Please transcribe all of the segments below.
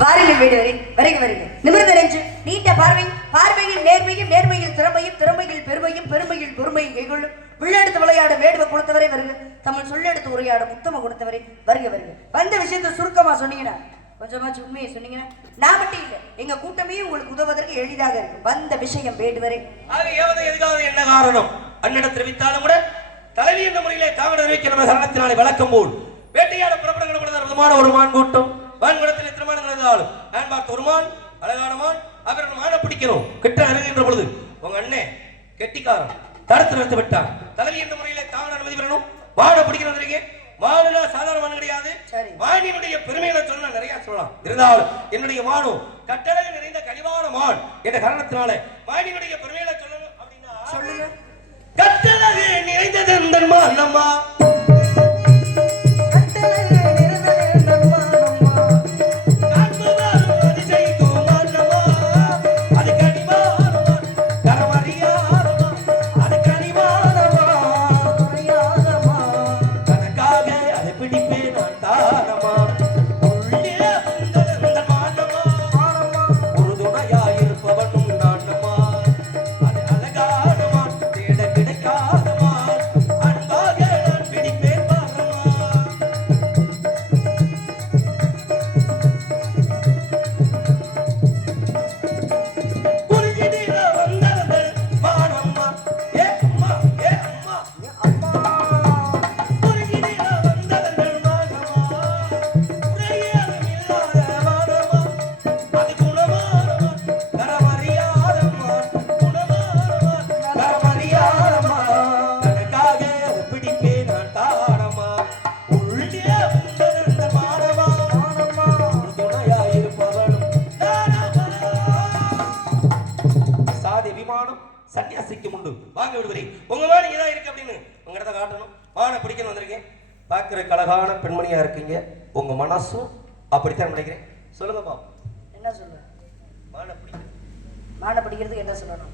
வாருங்கள் வீடு வரை வருக வருக நிமிர்ந்த நெஞ்சு நீண்ட பார்வை பார்வையில் நேர்மையும் நேர்மையில் திறமையும் திறமையில் பெருமையும் பெருமையில் பொறுமையும் கைகொள்ளும் விளையாடுத்து விளையாட வேடுவ கொடுத்தவரை வருக தமிழ் சொல்லெடுத்து உரையாட முத்தம கொடுத்தவரை வருக வருக வந்த விஷயத்தை சுருக்கமா சொன்னீங்கன்னா கொஞ்சமாச்சு உண்மையை சொன்னீங்கன்னா நான் மட்டும் இல்ல எங்க கூட்டமே உங்களுக்கு உதவுவதற்கு எளிதாக இருக்கும் வந்த விஷயம் வேடுவரை என்ன காரணம் அன்னிடம் தெரிவித்தாலும் கூட தலைவி என்ற முறையிலே தாமட தெரிவிக்கிற சரணத்தினாலே வழக்கம் போல் வேட்டையாட புறப்படங்கள் ஒரு மான் கூட்டம் வான்குடத்தில் திருமணம் நடந்தாலும் நான் பார்த்த ஒரு மான் அழகான மான் அவர்கள் மானை பிடிக்கணும் கிட்ட அருகின்ற பொழுது உங்க அண்ணே கெட்டிக்காரன் தடுத்து நிறுத்தி விட்டான் தலைவி என்ற முறையிலே தாமட அனுமதி பெறணும் மானை பிடிக்கணும் மானுனா சாதாரண மான் கிடையாது மானினுடைய பெருமைகளை சொன்னா நிறைய சொல்லலாம் இருந்தாலும் என்னுடைய மானு கட்டழகு நிறைந்த கனிவான மான் என்ற காரணத்தினால மானினுடைய பெருமைகளை சொல்லணும் அப்படின்னா சொல்லுங்க கட்டழகு நிறைந்தது இந்த மான் அம்மா சன்னியாசிக்கு உண்டு வாங்க விடுவரே உங்க வேலை ஏதா இருக்கு அப்படின்னு உங்க இடத்த காட்டணும் மானை பிடிக்கணும் வந்திருக்கேன் பார்க்கிற கழகான பெண்மணியா இருக்கீங்க உங்க மனசும் அப்படித்தான் நினைக்கிறேன் சொல்லுங்க பாப்பா என்ன சொல்ல மானை பிடிக்கிறதுக்கு என்ன சொல்லணும்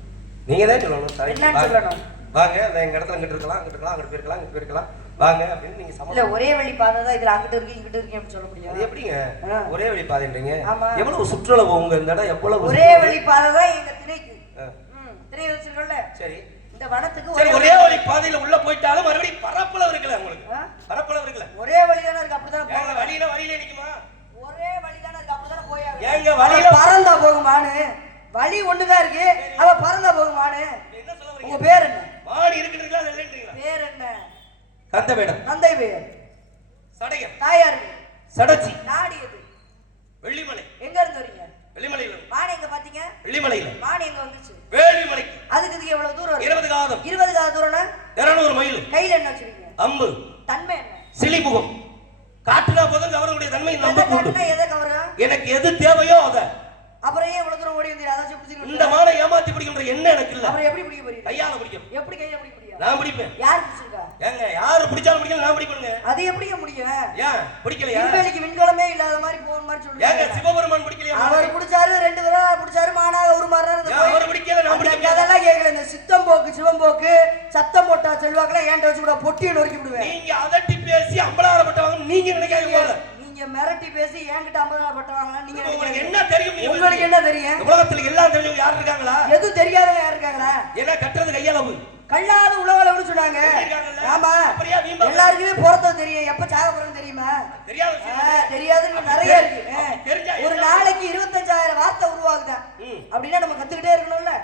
நீங்க தான் சொல்லணும் சரி என்ன சொல்லணும் வாங்க எங்க இடத்துல இங்கிட்டு இருக்கலாம் அங்கிட்டு போயிருக்கலாம் இங்கிட்டு போயிருக்கலாம் வாங்க அப்படின்னு நீங்க இல்ல ஒரே வழி பாதை தான் இதுல அங்கிட்டு இருக்கு இங்கிட்டு இருக்கு அப்படின்னு சொல்ல முடியும் அது எப்படிங்க ஒரே வழி பாதைன்றீங்க எவ்வளவு சுற்றுலா உங்க இந்த இடம் எவ்வளவு ஒரே வழி பாதை தான் எங்க திணைக்கு திணை வச்சிருக்கோம்ல சரி இந்த வனத்துக்கு ஒரே வழி பாதையில உள்ள போயிட்டாலும் மறுபடியும் பரப்பளவு இருக்குல்ல உங்களுக்கு பரப்பளவு இருக்குல்ல ஒரே வழி தானே இருக்கு அப்படிதானே போங்க வழியில நிக்குமா ஒரே வழி தானே இருக்கு அப்படிதானே போயாங்க ஏங்க வழியில பறந்தா போகுமானு வழி ஒண்ணுதான் இருக்கு அவ பறந்தா போகுமானு என்ன சொல்ல வரீங்க உங்க பேர் என்ன மாடி இருக்குன்றீங்களா இல்லன்றீங்களா பேர் என்ன கந்தவேடம் தந்தை பேர் சடையன் தாயார் சடச்சி நாடி எது வெள்ளிமலை எங்க இருந்து வரீங்க வெள்ளிமலையில மானை எங்க பாத்தீங்க வெள்ளிமலையில மானை எங்க வந்துச்சு வேலிமலை அதுக்கு இதுக்கு எவ்வளவு தூரம் 20 காதம் 20 காத தூரம்னா 200 மைல் கையில என்ன வச்சிருக்கீங்க அம்பு தன்மை என்ன சிலிமுகம் காட்டுனா போதும் கவரக்கூடிய தன்மை நமக்கு உண்டு எதை கவர எனக்கு எது தேவையோ அத அப்புறம் ஏன் இவ்வளவு தூரம் ஓடி வந்தீங்க அத பிடிச்சிட்டு இந்த மானை ஏமாத்தி பிடிக்கிற என்ன எனக்கு இல்ல அப்புறம் எப்படி பிடிக்க போறீங்க கையால பிடிக்கும் எப்படி கையால பிடிக்க முடியும் நான் பிடிப்பேன் யார் பிடிச்சிருக்கா ஏங்க யாரு பிடிச்சாலும் பிடிக்கல நான் பிடிப்பேங்க அது எப்படிங்க முடியும் ஏன் பிடிக்கலையா விண்வெளிக்கு விண்கலமே இல்லாத மாதிரி போன் மாதிரி சொல்லுங்க ஏங்க சிவபெருமான் பிடிக்கலையா அவர் பிடிச்சாரு 2 தடவை பிடிச்சாரு மானா ஒரு மரணம் அவர் பிடிக்கல நான் பிடிக்கல அதெல்லாம் கேக்கல இந்த சித்தம் போக்கு சிவம் போக்கு சத்தம் போட்டா செல்வாக்கல ஏன்ட்ட வச்சு கூட பொட்டியை நொறுக்கி விடுவேன் நீங்க அதட்டி பேசி அம்பலாரப்பட்டவங்க நீங்க நினைக்காதீங்க போல நீங்க மிரட்டி பேசி என்கிட்ட அம்பலாரப்பட்டவங்க நீங்க உங்களுக்கு என்ன தெரியும் உங்களுக்கு என்ன தெரியும் உலகத்துல எல்லாம் தெரிஞ்சவங்க யார் இருக்காங்களா எது தெரியாதவங்க யார் இருக்காங்களா ஏன்னா கட்டுறது கையளவு கல்லாத உலகளவுன்னு சொன்னாங்க ஆமா எல்லாருக்குமே பிறந்தது தெரியும் எப்ப சாக போறோம்னு தெரியுமா தெரியாதுன்னு நிறைய இருக்கு ஒரு நாளைக்கு 25000 வார்த்தை உருவாகுதா அப்படின்னா நம்ம கத்துக்கிட்டே இருக்கணும்ல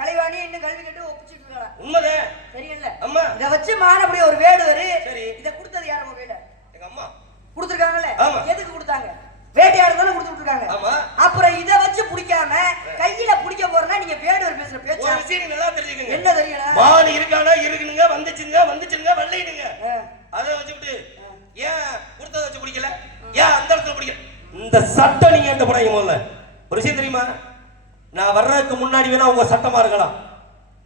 கலைவாணி இன்னும் கல்வி கட்டு ஒப்பிச்சுட்டு இருக்கலாம் உண்மைதான் தெரியல இத வச்சு மானபடி ஒரு வேடு வரு இத கொடுத்தது யார் உங்க வேட எங்க அம்மா கொடுத்திருக்காங்கல்ல எதுக்கு கொடுத்தாங்க வேட்டையாடுதானே கொடுத்துட்டு இருக்காங்க அப்புறம் இத வச்சு பிடிக்காம கையில பிடிக்க போறனா நீங்க வேடுவர் பேசுற பேச்சு ஒரு விஷயம் நல்லா தெரிஞ்சுக்கங்க என்ன தெரியல மான் இருக்கானா இருக்குங்க வந்துச்சுங்க வெள்ளையிடுங்க அத வச்சுட்டு ஏன் கொடுத்தத வச்சு பிடிக்கல ஏன் அந்த இடத்துல பிடிக்கல இந்த சட்டம் நீங்க என்ன பண்ணீங்க முதல்ல ஒரு விஷயம் தெரியுமா நான் வர்றதுக்கு முன்னாடி வேணா உங்க சட்டமா இருக்கலாம்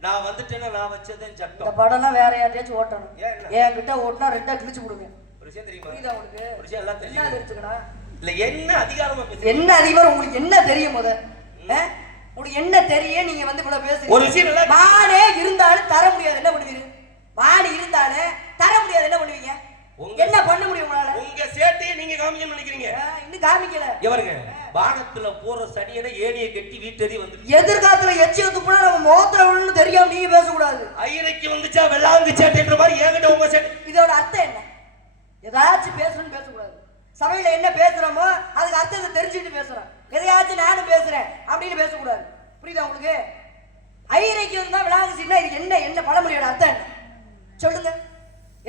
நான் வந்துட்டேன்னா நான் வச்சதே சட்டம் இந்த படம்லாம் வேற யாரையாச்சும் ஓட்டணும் என்கிட்ட ஓட்டினா ரெண்டா கிழிச்சு விடுங்க ஒரு விஷயம் தெரியுமா புரியுதா உங்களுக்கு ஒரு விஷயம் எல்லாம் தெரிஞ்சுக்கடா இல்ல என்ன அதிகாரமா பேசுறீங்க என்ன அதிகாரம் உங்களுக்கு என்ன தெரியும் உங்களுக்கு என்ன தெரியும் நீங்க வந்து இவ்வளவு பேசுறீங்க ஒரு விஷயம் இல்ல மானே இருந்தாலும் தர முடியாது என்ன பண்ணுவீங்க மானே இருந்தாலும் தர முடியாது என்ன பண்ணுவீங்க என்ன பண்ண முடியும் உங்களால? உங்க சேட்டையை நீங்க காமிக்கணும்னு நினைக்கிறீங்க. இன்னும் காமிக்கல. எவருங்க வானத்துல போற சனியனை ஏணியை கட்டி வீட்டறி வந்து எதிர்காலத்துல எச்சி துப்புனா நம்ம மோத்திர விழுன்னு தெரியாம நீங்க பேசக்கூடாது. ஐயரைக்கு வந்துச்சா வெள்ளாங்கு சேட்டைன்ற மாதிரி ஏங்கிட்ட உங்க சேட்டை. இதோட அர்த்தம் என்ன? ஏதாச்சும் பேசணும்னு பேசக்கூடாது. சபையில என்ன பேசுறோமோ அதுக்கு அர்த்தத்தை தெரிஞ்சுக்கிட்டு பேசுறோம். எதையாச்சும் நானும் பேசுறேன் அப்படின்னு பேசக்கூடாது. புரியுதா உங்களுக்கு? ஐயரைக்கு வந்தா விளாங்கு சீனா இது என்ன என்ன பழமொழியோட அர்த்தம் என்ன சொல்லுங்க.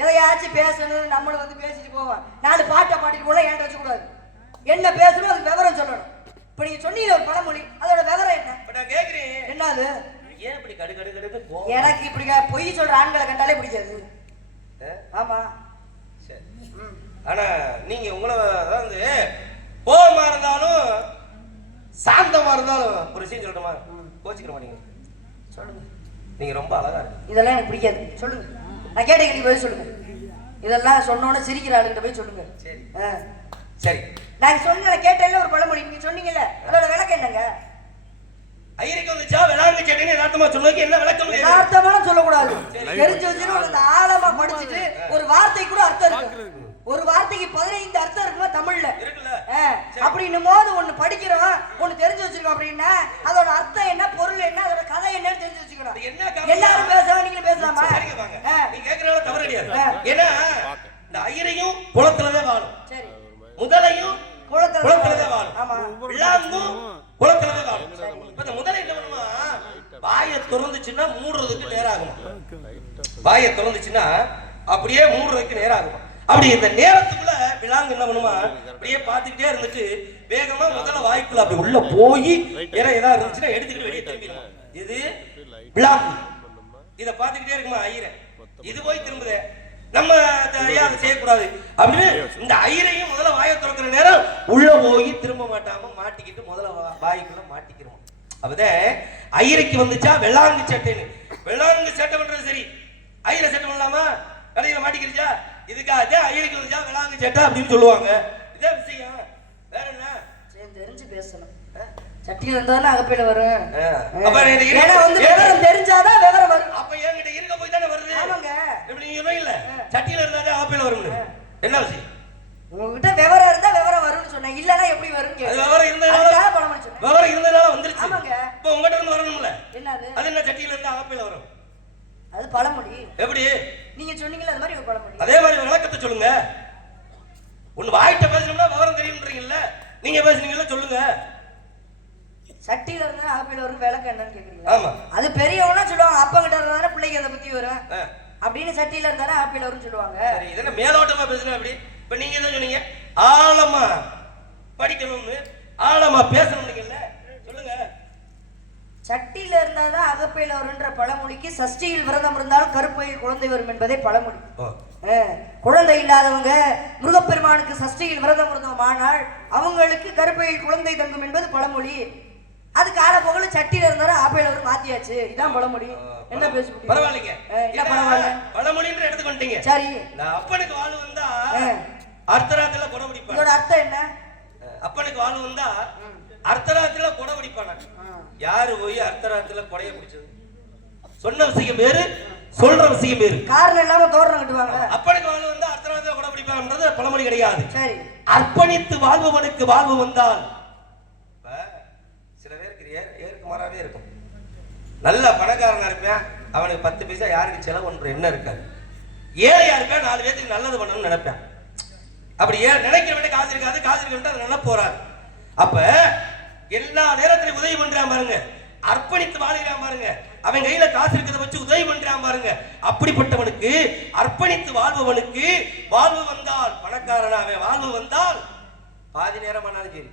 எதையாச்சும் பேசணும் நம்மளும் வந்து பேசிட்டு போவோம். 4 பாட்டை பாடிட்டு போல ஏன்ட்ட வச்சுக்கூடாது. என்ன பேசணும் அதுக்கு விவரம் சொல்லணும். இப்ப நீங்க சொன்னீங்க ஒரு பழமொழி, அதோட விவரம் என்ன? நான் கேக்குறேன் என்னது? ஏன் இப்படி கடு கடு கடு எனக்கு இப்படி பொய் சொல்ற ஆண்களை கண்டாலே பிடிக்காது. ஆமா சரி. ஆனா நீங்க உங்களை அதாவது கோபமா இருந்தாலும் சாந்தமா இருந்தாலும் ஒரு விஷயம் சொல்லணுமா? கோச்சிக்கிற மாட்டீங்க. சொல்லுங்க. நீங்க ரொம்ப அழகா இருக்கு. இதெல்லாம் எனக்கு பிடிக்காது. சொல்லுங்க. நான் கேட்டேன், நீ போய் சொல்லுங்க. இதெல்லாம் சொன்னோன்னு சிரிக்கிற ஆளுகிட்ட போய் சொல்லுங்க. சரி சரி. நான் சொன்ன கேட்டேன்ல ஒரு பழமொழி நீங்க சொன்னீங்கல்ல, அதோட விளக்கம் என்னங்க? ஐயருக்கு வந்துச்சா விளாங்கு சேட்டைன்னு யதார்த்தமா சொன்னதுக்கு என்ன விளக்கம்? யதார்த்தமான சொல்லக்கூடாது. தெரிஞ்சு வச்சுட்டு அந்த ஆழமா படிச்சுட்டு ஒரு வார்த்தை கூட அர்த்தம் இருக்கு. ஒரு வார்த்தைக்கு 15 அர்த்தம் இருக்குமா தமிழ்ல? அப்படின்னும் போது ஒண்ணு படிக்கிறோம், ஒண்ணு தெரிஞ்சு வச்சிருக்கோம் அப்படின்னா அதோட அர்த்தம் என்ன, பொருள் என்ன, அதோட கதை என்னன்னு தெரிஞ்சு வச்சுக்கணும். எல்லாரும் பேசலாம், நீங்களும் பேசலாமா? நீங்க கேக்குறதால தவறு கிடையாது. ஏன்னா இந்த ஐயரையும் குளத்துலதான் வாழும். சரி. முதலையும் குளத்துலதான் வாழும். ஆமா. விளாங்கும் குளத்துலதான் வாழும். இப்ப இந்த முதலை என்ன பண்ணுமா? வாயை திறந்துச்சுன்னா மூடுறதுக்கு நேரம் ஆகுமா? வாயை திறந்துச்சுன்னா அப்படியே மூடுறதுக்கு நேரம் ஆகுமா? அப்படி இந்த நேரத்துக்குள்ள விலாங்கு என்ன பண்ணுமா? அப்படியே பார்த்துக்கிட்டே இருந்துட்டு வேகமா முதல்ல வாய்க்குள்ள அப்படி உள்ள போய் ஏதாவது இருந்துச்சுன்னா எடுத்துக்கிட்டு வெளியே திரும்பிடுமா? இது விலாங்கு. இதை பார்த்துக்கிட்டே இருக்குமா ஐயரை? இது போய் திரும்புதே, நம்ம ஐயா அதை செய்யக்கூடாது அப்படின்னு இந்த ஐயரையும் முதல்ல வாயை திறக்கிற நேரம் உள்ள போய் திரும்ப மாட்டாம மாட்டிக்கிட்டு முதல்ல வாய்க்குள்ள மாட்டிக்கிறோம். அப்பதான் ஐயரைக்கு வந்துச்சா வெள்ளாங்கு சேட்டைன்னு. வெள்ளாங்கு சேட்டை பண்றது சரி, ஐயரை சேட்டை பண்ணலாமா? கடையில மாட்டிக்கிருச்சா? இதுக்காக ஐயருக்கு வந்துச்சா வெள்ளாங்கு சேட்டை அப்படின்னு சொல்லுவாங்க. இதே விஷயம் வேற என்ன? தெரிஞ்சு பேசணும். சட்டியில இருந்தானே அகப்பையில வரும். ஏன்னா வந்து விவரம் தெரிஞ்சாதான் விவரம் வரும். அப்ப என்கிட்ட இருக்க போய் தானே வருது. ஆமாங்க. இப்படி நீங்க சொன்னீங்கல்ல சட்டியில இருந்தாலே அகப்பையில வரும்னு. என்ன விஷயம்? உங்ககிட்ட விவரம் இருந்தா விவரம் வரும்னு சொன்னேன். இல்லனா எப்படி வரும் கேளு. விவரம் இருந்ததால பழமொழி சொன்னேன். விவரம் இருந்ததால வந்துருச்சு. ஆமாங்க. இப்ப உங்ககிட்ட இருந்து வரணும்ல. என்னது? அது என்ன சட்டியில இருந்தா அகப்பையில வரும்? அது பழமொழி. எப்படி? நீங்க சொன்னீங்கல அது மாதிரி ஒரு பழமொழி. அதே மாதிரி விளக்கத்தை சொல்லுங்க. ஒன்னு வாயிட்ட பேசணும்னா விவரம் தெரியும்ன்றீங்கல்ல, நீங்க பேசுனீங்கல்ல சொல்லுங்க. சட்டியில இருந்தா ஆப்பிள் வரும், விளக்கம் என்னன்னு கேக்குறீங்க? ஆமா. அது பெரியவனா சொல்லுவாங்க, அப்பா கிட்ட இருந்தானே பிள்ளைக்கு அத பத்தி வரும் அப்படின்னு. சட்டியில இருந்தானே ஆப்பிள் வரும்னு சொல்லுவாங்க. சரி, இதென்ன மேலோட்டமா பேசுறேன் அப்படி. இப்ப நீங்க என்ன சொன்னீங்க? ஆழமா படிக்கணும்னு, ஆழமா பேசணும்னீங்கல்ல, சொல்லுங்க. சட்டியில இருந்தாதான் அகப்பையில வரும்ன்ற பழமொழிக்கு சஷ்டியில் விரதம் இருந்தால் கருப்பையில் குழந்தை வரும் என்பதே பழமொழி. குழந்தை இல்லாதவங்க முருகப்பெருமானுக்கு சஷ்டியில் விரதம் இருந்தோமானால் அவங்களுக்கு கருப்பையில் குழந்தை தங்கும் என்பது பழமொழி. அது கால போகல சட்டியில இருந்தாலும் ஆப்பையில வரும் மாத்தியாச்சு. இதான் பழமொழி. என்ன பேசுறீங்க? பரவாயில்லைங்க. என்ன பரவாயில்ல? பழமொழின்ற இடத்துக்கு வந்துட்டீங்க. சரி. நான் அப்பனுக்கு வாழ்வு வந்தா அர்த்தராத்திரில கொடை பிடிப்பான். இதோட அர்த்தம் என்ன? அப்பனுக்கு வாழ்வு வந்தா அர்த்தராத்திரில கொடை பிடிப்பானா? யாரு போய் அர்த்தராத்திரில கொடைய பிடிச்சது? சொன்ன விஷயம் வேறு, சொல்ற விஷயம் வேறு. காரணம் இல்லாம தோரணம் கட்டுவாங்க. அப்பனுக்கு வாழ்வு வந்தா அர்த்தராத்திரில கொடை பிடிப்பான்றது பழமொழி கிடையாது. சரி. அர்ப்பணித்து வாழ்பவனுக்கு வாழ்வு வந்தால் சில பேருக்கு ஏற்கு மாறாவே இருக்கும். நல்ல பணக்காரனா இருப்பேன், அவனுக்கு 10 பைசா யாருக்கு செலவு ஒன்று என்ன இருக்காது. ஏழையா இருப்பேன், 4 பேருக்கு நல்லது பண்ணணும்னு நினைப்பேன். அப்படி நினைக்கிற விட காசு இருக்காது, காசு இருக்க அதை நல்லா போறாரு. அப்ப எல்லா நேரத்திலையும் உதவி பண்றான் பாருங்க, அர்ப்பணித்து வாழ்கிறான் பாருங்க, அவன் கையில காசு இருக்கிறத வச்சு உதவி பண்றான் பாருங்க. அப்படிப்பட்டவனுக்கு அர்ப்பணித்து வாழ்பவனுக்கு வாழ்வு வந்தால், பணக்காரனா அவன் வாழ்வு வந்தால் பாதி நேரம் ஆனாலும் சரி,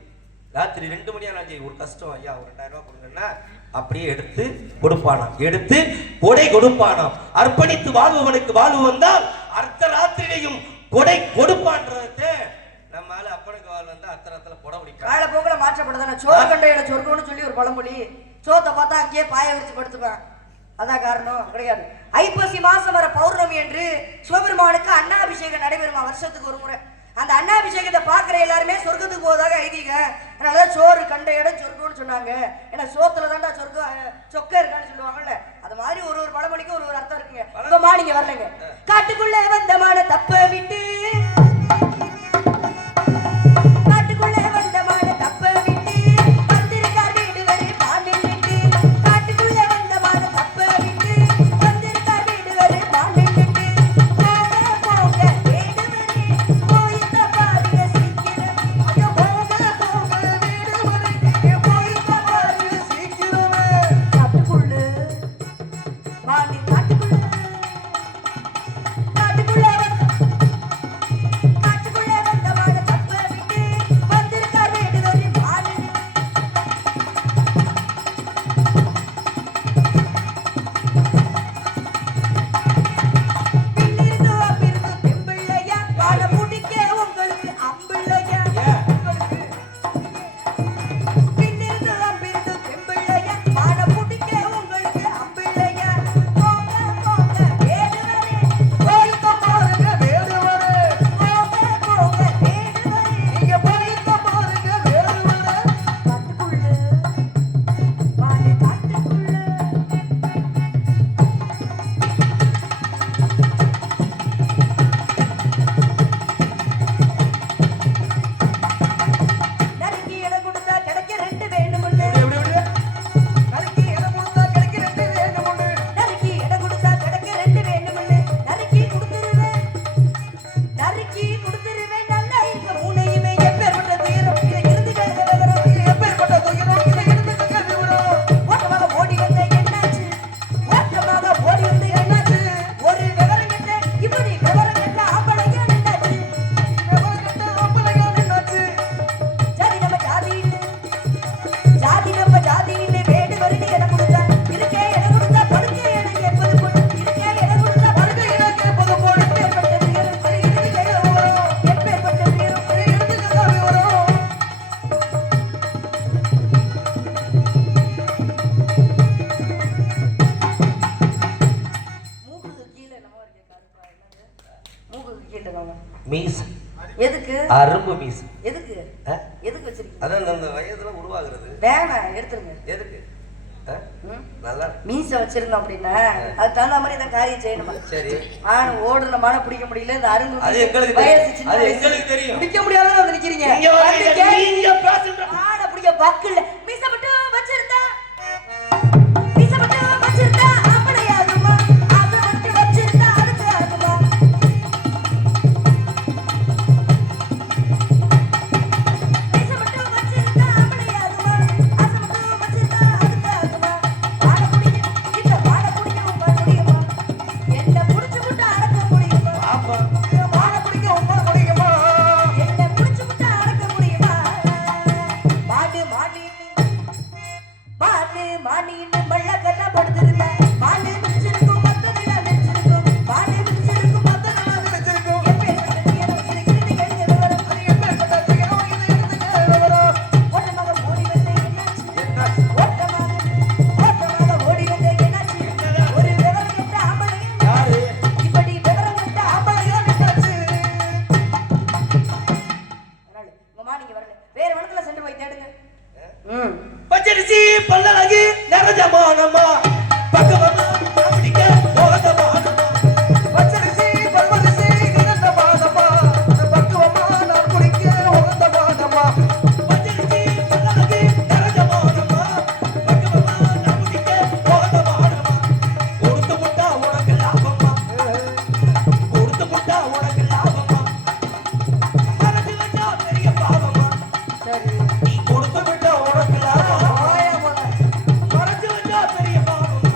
ராத்திரி 2 மணி ஆனாலும் சரி, ஒரு கஷ்டம் ஐயா ஒரு 2000 ரூபாய் கொடுங்கன்னா அப்படியே எடுத்து கொடுப்பானாம், எடுத்து கொடை கொடுப்பானாம். அர்ப்பணித்து வாழ்பவனுக்கு வாழ்வு வந்தால் அர்த்த ராத்திரியிலையும் கொடை கொடுப்பான்றத நம்மால அப்பனுக்கு வாழ் வந்தா அர்த்தராத்திரில கொடை பிடிக்கும். கால போக்குல மாற்றப்பட்டதானே. சோறு கண்டையில சொர்க்கம்னு சொல்லி ஒரு பழமொழி. சோத்தை பார்த்தா அங்கேயே பாய விரிச்சு படுத்துப்பேன். அதான் காரணம் கிடையாது. ஐப்பசி மாசம் வர பௌர்ணமி என்று சிவபெருமானுக்கு அன்னாபிஷேகம் நடைபெறுமா வருஷத்துக்கு ஒரு முறை. அந்த அன்னாபிஷேகத்தை பார்க்கிற எல்லாருமே சொர்க்கத்துக்கு போவதாக ஐதீக. அதனாலதான் சோறு கண்ட இடம் சொர்க்கம்னு சொன்னாங்க. ஏன்னா சோத்துல தாண்டா சொர்க்கம் சொக்க இருக்கான்னு சொல்லுவாங்கல்ல. அது மாதிரி ஒரு பழமொழிக்கு ஒரு அர்த்தம் இருக்குங்க. நீங்க வரலைங்க. காட்டுக்குள்ள வந்தமான தப்ப விட்டு அரும்பு மீசை எதுக்கு எதுக்கு வச்சிருக்கீங்க? அதான் அந்த வயதுல உருவாகிறது. வேணாம், எடுத்துருங்க. எதுக்கு? நல்லா மீசை வச்சிருந்தோம் அப்படின்னா அது தகுந்த மாதிரி இந்த காரியம் செய்யணுமா? சரி. ஓடுன மான பிடிக்க முடியல. இந்த அரும்பு அது எங்களுக்கு தெரியும். பிடிக்க முடியாத வந்து நிக்கிறீங்க. ஆட பிடிக்க பக்கல்ல மீசை மட்டும் வச்சிருந்தா அப்படியாகுமா? அதை மட்டும் வச்சிருந்தா அதுக்கு ஆகுமா? மீசை மட்டும் வச்சிருந்தா அப்படியாகுமா? அதை மட்டும் வச்சிருந்தா அதுக்கு ஆகுமா? வாட பிடிக்க இந்த வாட பிடிக்க முடியுமா? என்ன புடிச்சு விட்டு அடக்க முடியுமா? வாட பிடிக்க முடியுமா? என்ன புடிச்சு விட்டு அடக்க முடியுமா? மாடு மாடின்னு மள்ள கண்ணா படுத்துருந்த மாடு மிதிச்சிருக்கும் மொத்தத்துல மிதிச்சிருக்கும் மாடு மிதிச்சிருக்கும் மொத்தத்துல மிதிச்சிருக்கும் எப்பேற்பட்ட தீரம் இது கிருதி கழிஞ்ச விவரம் அது எப்பேற்பட்ட தீரம் இது எடுத்துக்க விவரம் ஓட்டமாக ஓடி வந்த என்னாச்சு ஓட்டமாக ஓடி வந்த என்னாச்சு ஒரு விவரம் கெட்ட ஆம்பளையா யாரு இப்படி விவரம் கெட்ட ஆம்பளையா நின்னாச்சு. அதனால உமா நீங்க வரல வேற வனத்துல சென்று போய் தேடுங்க. பச்சரிசி பல்லழகு நரஜமானமா பக்கவமா அப்படிக்க போகதமானமா பச்சரிசி பல்லரிசி நரஜமானமா பக்கவமா நான் குடிக்க போகதமானமா பச்சரிசி பல்லழகு நரஜமானமா பக்கவமா நான் குடிக்க போகதமானமா கொடுத்து முட்டா உனக்கு லாபமா கொடுத்து முட்டா உனக்கு லாபமா மனசு வச்சா பெரிய பாவமா சரி நீ கொடுத்து விட்டா உனக்கு லாபமா மனசு வச்சா பெரிய பாவமா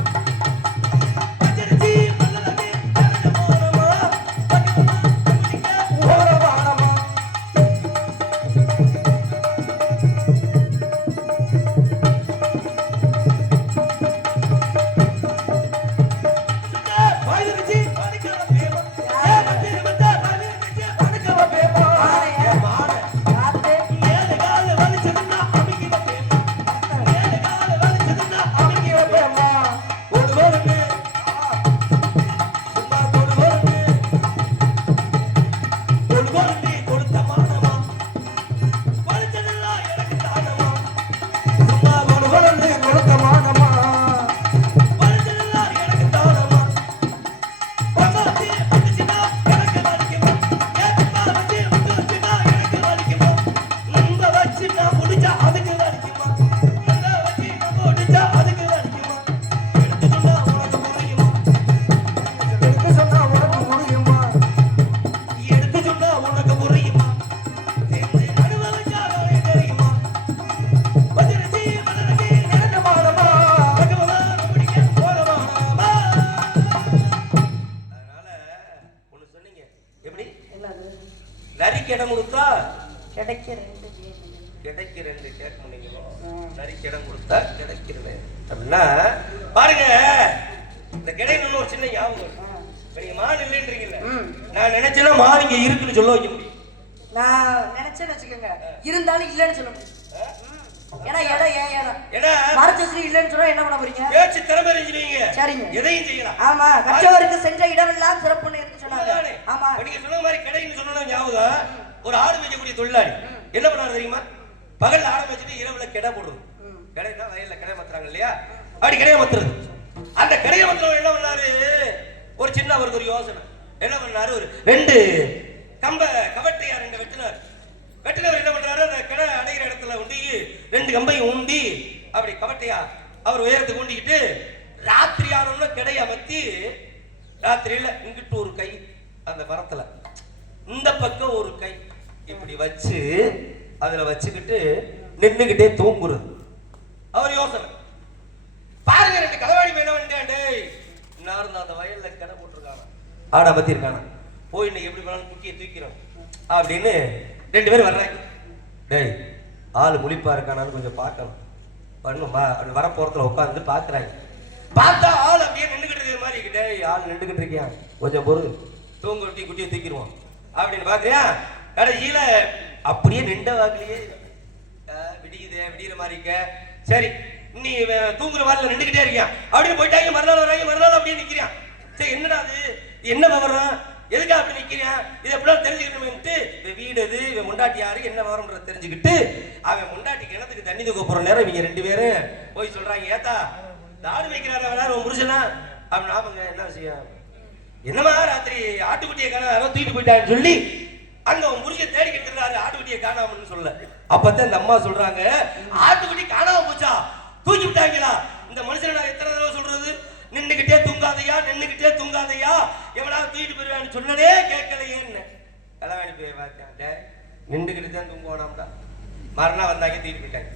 பச்சரிசி பல்லழகு நரஜமானமா பக்கவமா நான் குடிக்க போகதமானமா வாயிலிருச்சி பணிக்கவ பேமா ஏமத்தி மத்த வாயிலிருச்சி பணிக்கவ பேமா ஏமாட காத்து ஏழு கால வலிச்சதுன்னா அமிக்கிவ பேமா ஏழு கால வலிச்சதுன்னா அமிக்கிவ பேமா ஒரு வரமே சும்மா ஒரு வரமே கொடுத்த மானமா வலிச்சதெல்லாம் எனக்கு தானமா சும்மா ஒரு வரமே கொடுத்த மானமா வலிச்சதெல்லாம் எனக்கு தானமா பகவதி அடிச்சினா எனக்கு வலிக்குமா ஏத்துப்பா வச்சி முட்டுச்சினா எனக்கு வலிக்குமா நம்ப வச்சி நான் முடிச்சா அதுக்கு வலிக்குமா நம்ப வச்சி நான் முடிச்சா அதுக்கு வலிக்குமா எடுத்து சொன்னா உனக்கு புரியுமா எடுத்து சொன்னா உனக்கு புரியுமா சேர்ந்து நடுவ வச்சாலே தெரியுமா பஜரசி மலரகி நிரந்தமானமா பகவமா பிடிக்க போறமானமா. அதனால ஒண்ணு சொன்னீங்க எப்படி என்னது நரிக்கு இடம் கொடுத்தா கிடைக்க ரெண்டு கிடைக்கிறேன்னு கேட்க முடியுங்களோ நரிக்கு இடம் கொடுத்தா கிடைக்கிறது அப்படின்னா பாருங்க இந்த கிடைக்கணும்னு ஒரு சின்ன ஞாபகம் இருக்கு. இப்ப நீங்க மான் இல்லைன்றீங்கல்ல நான் நினைச்சேன்னா மான் இங்க இருக்குன்னு சொல்ல வைக்க முடியும். நான் நினைச்சேன்னு வச்சுக்கோங்க இருந்தாலும் இல்லைன்னு சொல்ல முடியும். ஏன்னா இடம் ஏன் இடம் ஏன்னா மரச்சஸ்ரீ இல்லைன்னு சொன்னா என்ன பண்ண போறீங்க? பேச்சு திறமை அறிஞ்சிருவீங்க. சரிங்க எதையும் செய்யலாம். ஆமா கற்றவருக்கு சென்ற இடமெல்லாம் சிறப்புன்னு இருக்கு சொன்னாங்க. ஆமா நீங்க சொன்ன மாதிரி கிடைன்னு சொன்னா ஞாபகம் ஒரு ஆடு மேய்க்கக்கூடிய தொழிலாளி என்ன பண்ணாரு தெரியுமா? பகல்ல ஆடு மேய்ச்சிட்டு இரவுல கிடை போடுறது. கிடைனா வயல்ல கிடை மத்துறாங்க இல்லையா? அப்படி கிடைய மத்துறது. அந்த கிடைய மத்துறவர் என்ன பண்ணாரு? ஒரு சின்ன அவருக்கு ஒரு யோசனை என்ன பண்ணாரு? ஒரு ரெண்டு கம்ப கவட்டையா ரெண்டு வெட்டினார். வெட்டினவர் என்ன பண்றாரு? அந்த கிடை அடைகிற இடத்துல உண்டி ரெண்டு கம்பையும் உண்டி அப்படி கவட்டையா அவர் உயரத்துக்கு ஊண்டிக்கிட்டு ராத்திரி ஆனோம்னா கிடையை அமர்த்தி ராத்திரியில இங்கிட்டு ஒரு கை அந்த மரத்துல இந்த பக்கம் ஒரு கை இப்படி வச்சு அதுல வச்சுக்கிட்டு நின்னுகிட்டே தூங்குறது. அவர் யோசனை பாருங்க ரெண்டு களவாடி என்ன பண்ணிட்டே இன்னார் அந்த வயல்ல கடை போட்டிருக்காங்க ஆடை பத்தி இருக்காங்க போய் இன்னைக்கு எப்படி பண்ணாலும் குட்டியை தூக்கிறோம் அப்படின்னு ரெண்டு பேரும் வர்றாங்க. டேய் ஆளு முழிப்பா இருக்கானான்னு கொஞ்சம் பார்க்கணும் பண்ணுமா அப்படி வர போறதுல உட்காந்து பாக்குறாங்க. பார்த்தா ஆள் அப்படியே நின்றுகிட்டு இருக்கிற மாதிரி டேய் ஆள் நின்றுகிட்டு இருக்கியா கொஞ்சம் பொறு தூங்க ஒட்டி குட்டியை தூக்கிடுவோம் அப்படின்னு பாக்குறியா கடைசியில அப்படியே நின்ற வாக்குலயே விடியுற மாதிரி இருக்க. சரி நீ தூங்குற மாதிரி நின்றுகிட்டே இருக்கியா அப்படின்னு போயிட்டாங்க. மறுநாள் வராங்க மறுநாள் அப்படியே நிக்கிறான். சரி என்னடா அது என்ன விவரம் எதுக்கு அப்படி நிக்கிறேன் இதை எப்படிலாம் தெரிஞ்சுக்கணும்ட்டு வீடு எது இவன் முண்டாட்டி யாரு என்ன வரும்ன்றத தெரிஞ்சுக்கிட்டு அவன் முண்டாட்டி கிணத்துக்கு தண்ணி தூக்க போற நேரம் இவங்க 2 பேரும் போய் சொல்றாங்க ஏத்தா ஆடு வைக்கிறாரு அவனாரு உன் புருஷனா அப்படின்னு ஆமாங்க என்ன விஷயம் என்னமா ராத்திரி ஆட்டுக்குட்டியை காண யாரோ தூக்கிட்டு போயிட்டான்னு சொல்லி அங்க உன் புருஷன் தேடிக்கிட்டு இருக்காரு ஆட்டுக்குட்டியை காணாமன்னு சொல்ல அப்பதான் இந்த அம்மா சொல்றாங்க ஆட்டுக்குட்டி காணாம போச்சா தூக்கி விட்டாங்களா இந்த மனுஷனை நான் எத்தனை தடவை சொல்றது நின்னுகிட்டே தூங்காதையா எவனாவது தூக்கிட்டு போயிருவான்னு சொன்னதே கேட்கலையேன்னு களவாணி போய் பார்த்தேன் நின்றுகிட்டு தான் தூங்குவானாம்டா மறுநாள் வந்தாங்க தூக்கிட்டு போயிட்டாங்க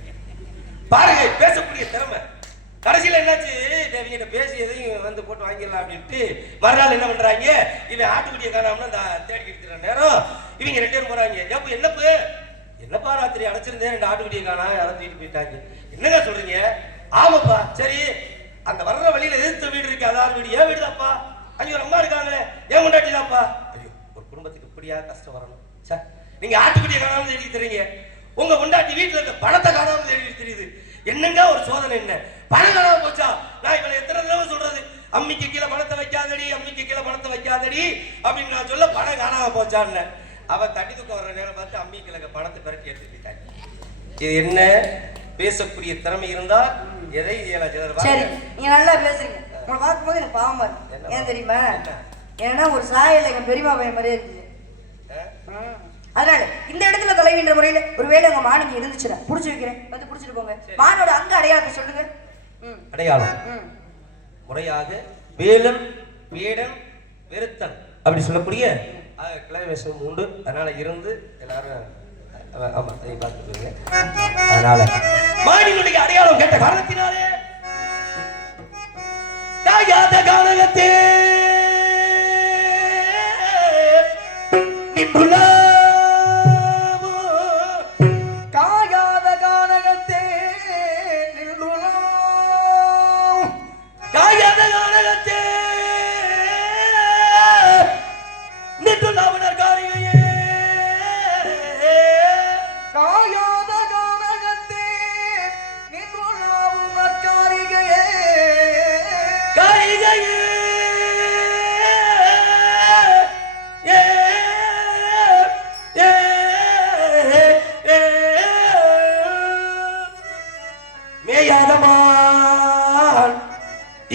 பாருங்க பேசக்கூடிய திறமை கடைசியில் என்னாச்சு இவங்கிட்ட பேசி எதையும் வந்து போட்டு வாங்கிடலாம் அப்படின்ட்டு மறுநாள் என்ன பண்றாங்க இவன் ஆட்டுக்குட்டியை காணாமனா தேடிக்கிட்டு நேரம் இவங்க 2 பேரும் போறாங்க என்னப்பா ராத்திரி அடைச்சிருந்தேன் 2 ஆட்டுக்குட்டியை காணா யாரும் தூக்கிட்டு போயிட்டாங்க என்னங்க சொல்றீங்க ஆமாப்பா சரி அந்த வர்ற வழியில எதிர்த்த வீடு இருக்கு அதாவது வீடு ஏன் வீடுதாப்பா அங்க ஒரு அம்மா இருக்காங்களே ஏன் கொண்டாட்டிதாப்பா ஐயோ ஒரு குடும்பத்துக்கு இப்படியா கஷ்டம் வரணும் சார் நீங்க ஆட்டுக்குட்டியை காணாம தேடி தெரியுங்க உங்க கொண்டாட்டி வீட்டுல இருக்க பணத்தை காணாம தேடி தெரியுது என்னங்க ஒரு சோதனை என்ன பணம் காணாம போச்சா நான் இவளை எத்தனை தடவை சொல்றது அம்மிக்கு கீழே பணத்தை வைக்காதடி அப்படின்னு நான் சொல்ல பணம் காணாம போச்சான்னு அவ தண்ணி தூக்க வர்ற நேரம் பார்த்து அம்மி கிழக்க பணத்தை பெருக்கி எடுத்துக்கிட்டாங்க இது என்ன பேசக்கூடிய திறமை இருந்தா எதை சரி நீங்க நல்லா பேசுறீங்க உங்களை பார்க்கும்போது எனக்கு பாவமா இருக்கு ஏன் தெரியுமா ஏன்னா ஒரு சாயல் எங்க பெரியமா பையன் மாதிரியே இருக்குது அதனால இந்த இடத்துல தலைவின்ற முறையில ஒருவேளை உங்க மான் இங்க இருந்துச்சுன்னா புடிச்சு வைக்கிறேன் வந்து புடிச்சிட்டு போங்க மானோட அங்க அடையாளத்தை சொல்லுங்க அடையாளம் முறையாக வேலன் வேடன் வெறுத்தன் அப்படி சொல்லக்கூடிய கிளைவேஷம் உண்டு அதனால இருந்து எல்லாரும் ஆமா அதை பார்த்துக்கோங்க அதனால மானினுடைய அடையாளம் கேட்ட காரணத்தினாலே தாயாத கானகத்தே நின்றுள்ள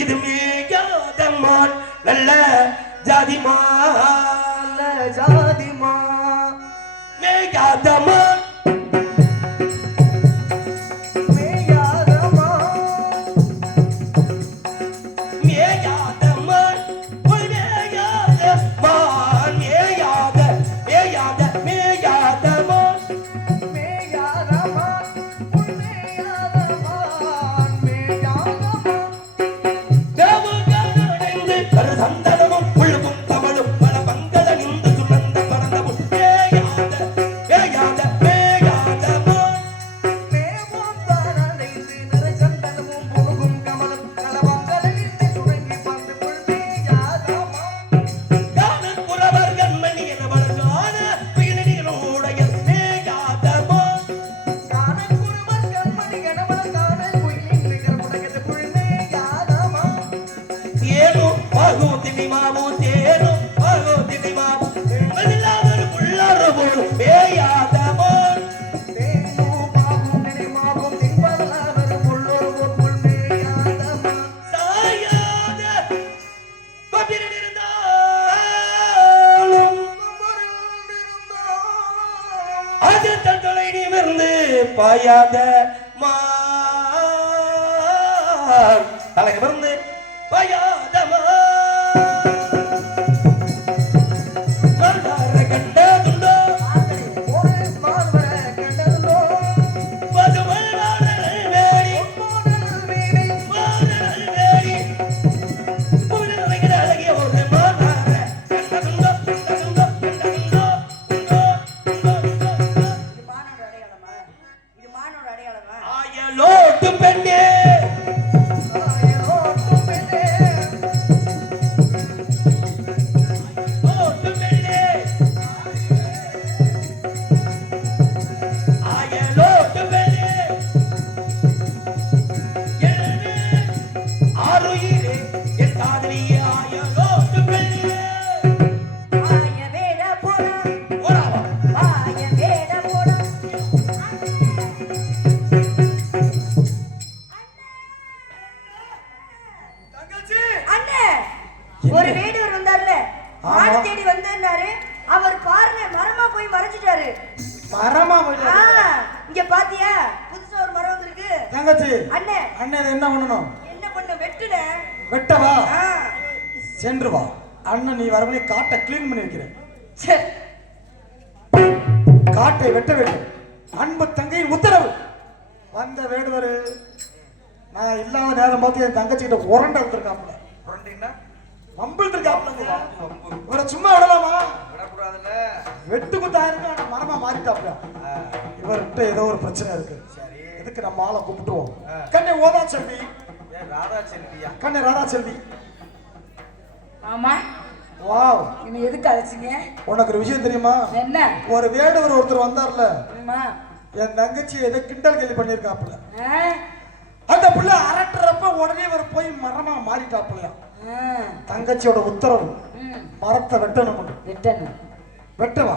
இது மேயாதமான் நல்ல ஜாதிமான் மேயாதமான் பாயாத தலையிலிருந்து பாயாத கண்டதுண்டோ அழகிய ஒரு புதுசா ஒரு மரம் வந்திருக்கு. தங்கச்சி அண்ணே அண்ணன் இதை என்ன பண்ணணும்? என்ன பண்ண வெட்டுன? வெட்டவா? ஆ. சென்று வா. அண்ணன் நீ வரவழி காட்டை கிளீன் பண்ணி வைக்கிறேன். சரி. காட்டை வெட்ட வேண்டும். அன்பு தங்கையின் உத்தரவு. வந்த வேடுவரு நான் இல்லாத நேரம் பார்த்து என் தங்கச்சி கிட்ட உரண்ட வந்துருக்காப்புல. புரண்டிங்கன்னா வம்பில் இருக்காப்புல. இவரை சும்மா விடலாமா? விடக்கூடாதுல்ல. வெட்டு குத்தாயிருக்கு ஆனா மரமா மாறிட்டாப்புல. இவர்கிட்ட ஏதோ ஒரு பிரச்சனை இருக்கு. சரி. எதுக்கு நம்ம ஆளை கூப்பிட்டுவோம். கண்ணே ஓதா செல்வி. ராதா செல்வியா? கண்ணே ராதா செல்வி. ஆமா. வாவ். நீ எதுக்கு அழைச்சிங்க? உனக்கு ஒரு விஷயம் தெரியுமா? என்ன? ஒரு வேடுவர் ஒருத்தர் வந்தார்ல. ஆமா. என் தங்கச்சி ஏதோ கிண்டல் கேள்வி பண்ணிருக்காப்புல. ஆ. அந்த புள்ள அரட்டுறப்ப உடனே ஒரு போய் மரமா மாறிட்டாப்புலையா. தங்கச்சியோட உத்தரவு மரத்தை வெட்டணும். வெட்டணும். வெட்டவா?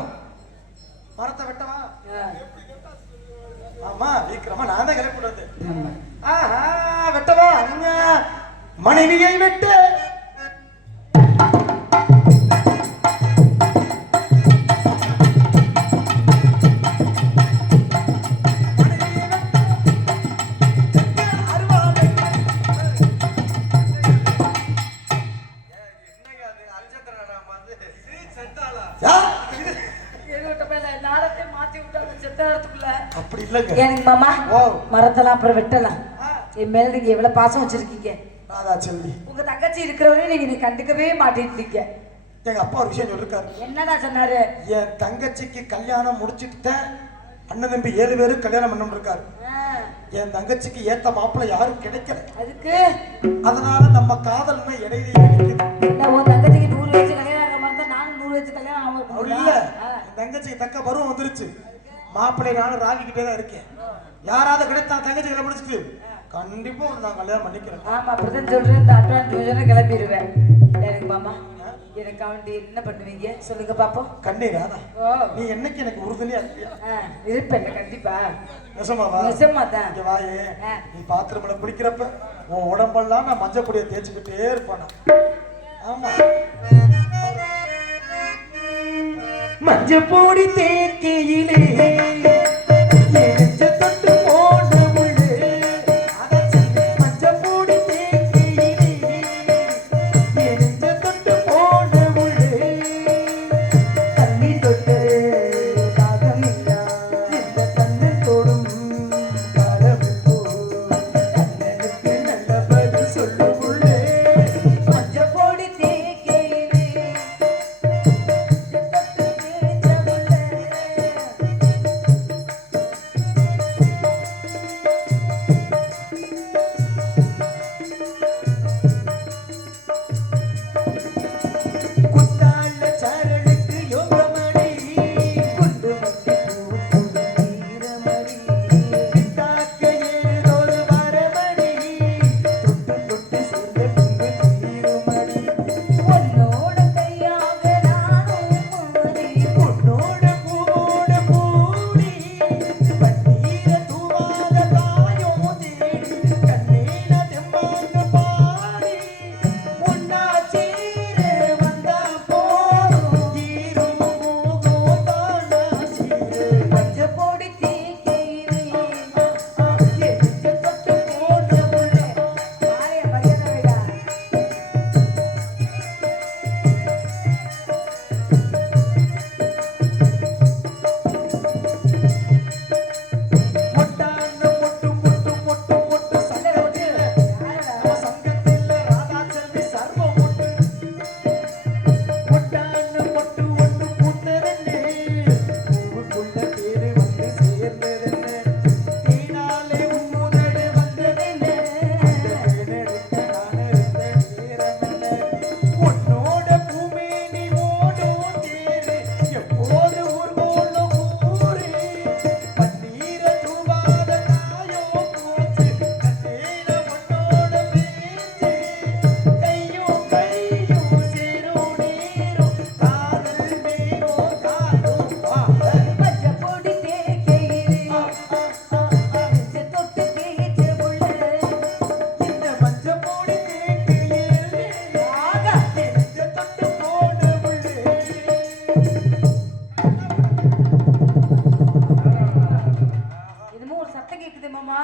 மரத்தை வெட்டவா? ஆமா விக்ரமா நான் தான் கிளப்பிடுறது. ஆஹா வெட்டவா? நீங்க மனைவியை வெட்ட அப்படி இல்லங்க. எனக்கு மாமா மரத்தெல்லாம் அப்புறம் வெட்டலாம். என் மேல நீங்க எவ்வளவு பாசம் வச்சிருக்கீங்க. ராதா செல்வி. உங்க தங்கச்சி இருக்கிறவரையும் நீங்க கண்டுக்கவே மாட்டேன்றீங்க. எங்க அப்பா ஒரு விஷயம் சொல்லிருக்காரு. என்னடா சொன்னாரு? என் தங்கச்சிக்கு கல்யாணம் முடிச்சுட்டு அண்ணன் தம்பி 7 பேரும் கல்யாணம் பண்ணணும் இருக்காரு. என் தங்கச்சிக்கு ஏத்த மாப்பிள்ளை யாரும் கிடைக்கல. அதுக்கு அதனால நம்ம காதல் இடையிலேயே நிக்குது. உன் தங்கச்சிக்கு 100 வயசு கல்யாணம் ஆக மாதிரி நானும் 100 வயசு கல்யாணம் ஆக அப்படி இல்ல. என் தங்கச்சிக்கு தக்க பருவம் வந்துருச்சு. மாப்பிள்ளை நானும் ராவிக்கிட்டே தான் இருக்கேன். யாராவது கிடைத்தா தங்கச்சி கிளம்ப முடிச்சுட்டு கண்டிப்பா நான் கல்யாணம் பண்ணிக்கிறேன். ஆமா அப்படிதான் சொல்றேன். இந்த அட்வான்ஸ் கிளம்பிடுவேன். எனக்கு மாமா எனக்கு அவன் என்ன பண்ணுவீங்க சொல்லுங்க பாப்போம். கண்ணே ராதா நீ என்னைக்கு எனக்கு உறுதுணையா இருக்கியா? இருப்பேன் கண்டிப்பா. நிஜமாவா? நிஜமாதான். இங்க வாயே. நீ பாத்திரம்ல குளிக்கிறப்ப உன் உடம்பெல்லாம் நான் மஞ்சள் பொடியை தேய்ச்சிக்கிட்டே இருப்பானா. ஆமா மஞ்சள் பொடி தேக்கையிலே கேக்குது மாமா.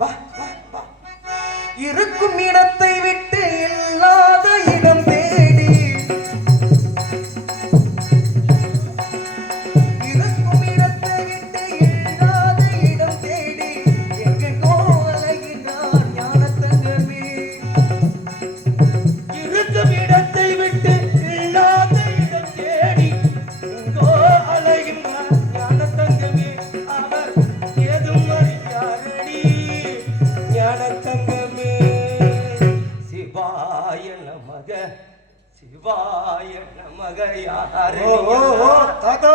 வா வா வா. இருக்கும் இடத்தை விட்டு இல்லாத இடம் தேடி, இருக்கும் இடத்தை விட்டு இல்லாத இடம் தேடி, எங்கெங்கோ அலைகின்றார் ஞானத்தங்கமே. இருக்கும் இடத்தை விட்டு இல்லாத இடம் தேடி எங்கோ அலைகின்றார் ஞானத்தங்கமே. அவர் ஏதும் அறியாரடி ஞானத்தங்கமே. சிவாய நமக சிவாய நமக. யாரு ஓ ஓ ஓ தாத்தா,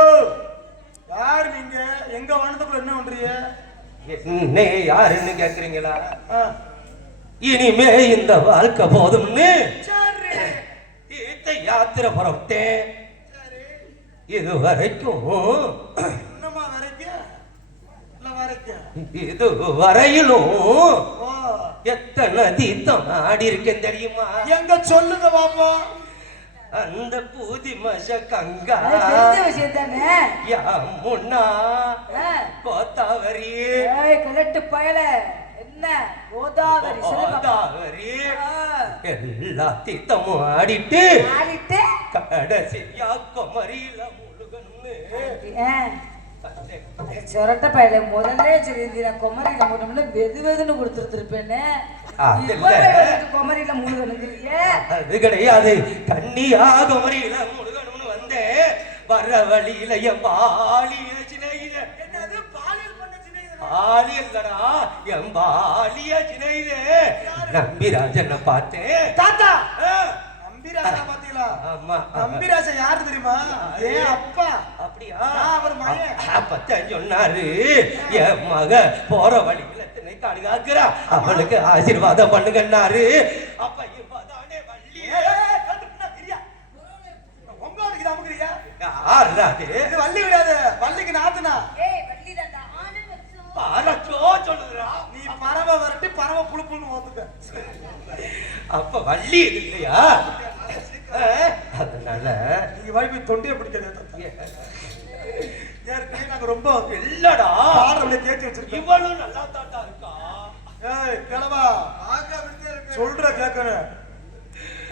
யார் நீங்க? எங்க வானத்துக்குள்ள என்ன பண்றீங்க? என்ன யாருன்னு கேக்குறீங்களா? ஆ, இனிமே இந்த வாழ்க்கை போதும்னு சரி தீர்த்த யாத்திரை புறப்பட்டேன். இது வரைக்கும் இன்னமா வரைக்கும் இல்ல வரைக்கும். இது வரையிலும் ஓ, எத்தனை தீர்த்தம் ஆடி இருக்கேன் தெரியுமா? எங்க சொல்லுங்க பாப்பா. அந்த பூதி மச கங்கா அது தெரிஞ்ச விஷயம் தானே. யமுனா ஆ. கோதாவரி ஏய் கலட்டு பயல. என்ன கோதாவரி சொல்லு பாப்பா. கோதாவரி எல்லா தீர்த்தமும் ஆடிட்டு ஆடிட்டு கடைசியா குமரியில முழுகணும்னு சொரட்ட பயல முதல்ல சொல்லியிருந்தீங்க குமரியில மூணும்னு வெது வெதுன்னு கொடுத்துருப்பேன்னு. அது இல்ல. குமரியில மூணுங்க அது கிடையாது. கண்ணியா குமரியில முழுகணும்னு வந்தேன். வர்ற வழியில என் பாலிய சினையில என்னது பாலியல் பண்ண சின்ன பாலி இல்லடா என் பாலிய சினையில நம்பிராஜனை பார்த்தேன். தாத்தா, ஆ, நம்பிராஜா பாத்தீங்களா? ஆமா. நம்பிராஜா யாரு தெரியுமா? ஏன் அப்பா. அப்படியா? நான் அவர் மகன். அப்பத்தான் சொன்னாரு, என் மக போற வழியில திணை காடுகாக்குறா, அவளுக்கு ஆசீர்வாதம் பண்ணுங்கன்னாரு. அப்ப இப்பதானே வள்ளி. உங்களுக்கு இது அமுக்குறியா? யாருடா அது? இது வள்ளி விடாது, வள்ளிக்கு நாத்துனா. பாரச்சோ சொல்லுதுடா. நீ பறவை வரட்டி பறவை புழு புழுன்னு ஓத்துக்க. அப்ப வள்ளி இது இல்லையா? அதனால நீங்க வாய்ப்பு தொண்டையை பிடிக்காது தாத்தா. ஏற்கனவே நாங்க ரொம்ப இல்லடா பாடல தேய்ச்சி வச்சிருக்கோம். இவளும் நல்லா தாட்டா இருக்கா. ஏய் கிழவா, சொல்ற கேட்கணும்.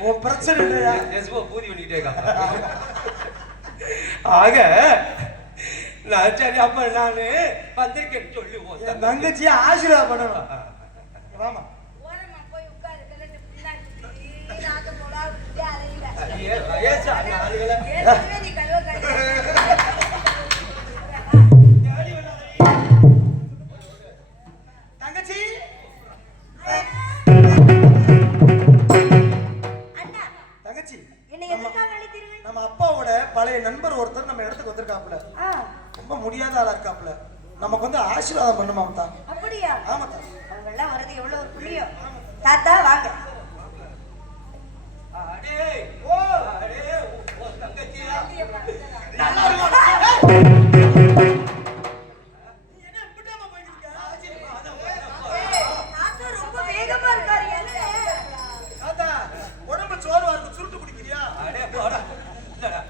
உன் பிரச்சனை இல்லையா? எஸ்போ பூதி பண்ணிட்டே இருக்கா. ஆக நான் சரி அப்ப நானு வந்திருக்கேன்னு சொல்லி என் தங்கச்சியை ஆசீர்வாதம் பண்ணணும். வாமா. வயசான ஆளுகளை தங்கச்சி, தங்கச்சி, நம்ம அப்பாவோட பழைய நண்பர் ஒருத்தர் நம்ம இடத்துக்கு வந்திருக்காப்புல. ரொம்ப முடியாத ஆளா இருக்காப்புல. நமக்கு வந்து ஆசீர்வாதம் பண்ணுமா தான். அப்படியா? ஆமா தான். அவங்க எல்லாம் வரது எவ்வளவு ஒரு புண்ணியம். தாத்தா வாங்க. அடே ஓ அடே ஓ தங்கச்சியா நல்லா இருக்கா? தாத்தா ரொம்ப வேகமா இருக்காரு. என்ன தாத்தா, உடம்பு சோர்வா இருக்கு, சுருட்டு குடிக்கிறியா? அடே போடா. இல்லடா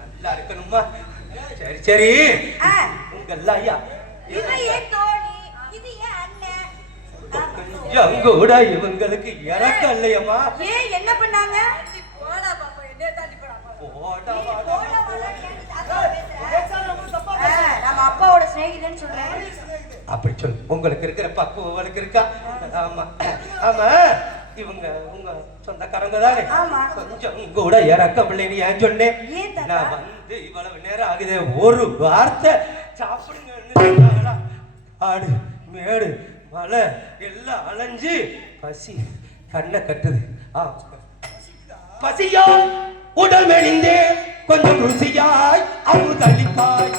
நல்லா இருக்கணுமா? சரி சரி. உங்க ஐயா இவன் ஏன் தோழி, இது ஏன் அண்ணன்? எங்கூட இவங்களுக்கு இறக்கம் இல்லையம்மா. ஏன் என்ன பண்ணாங்க? போடா பாப்பா, என்ன தாண்டி போடா. போடா போடா போடா கேட்டு தாத்தா பேசுறேன். நம்ம அப்பாவோட சிநேகிதன்னு சொல்றேன். அப்படி சொல்லு. உங்களுக்கு இருக்கிற பக்குவம் உங்களுக்கு இருக்கா? ஆமா ஆமா. இவங்க உங்க சொந்தக்காரங்க தானே? ஆமா. கொஞ்சம் கூட இறக்கம் இல்லைன்னு ஏன் சொன்னேன்? ஏன் தாத்தா? நான் வந்து இவ்வளவு நேரம் ஆகுது, ஒரு வார்த்தை சாப்பிடுங்கன்னு சொன்னாங்களா? ஆடு மேடு மலை எல்லாம் அலைஞ்சு பசி கண்ணை கட்டுது. பசியா உடல் மெலிந்தே கொஞ்சம் ருசியாய் அவு தள்ளிப்பாய்.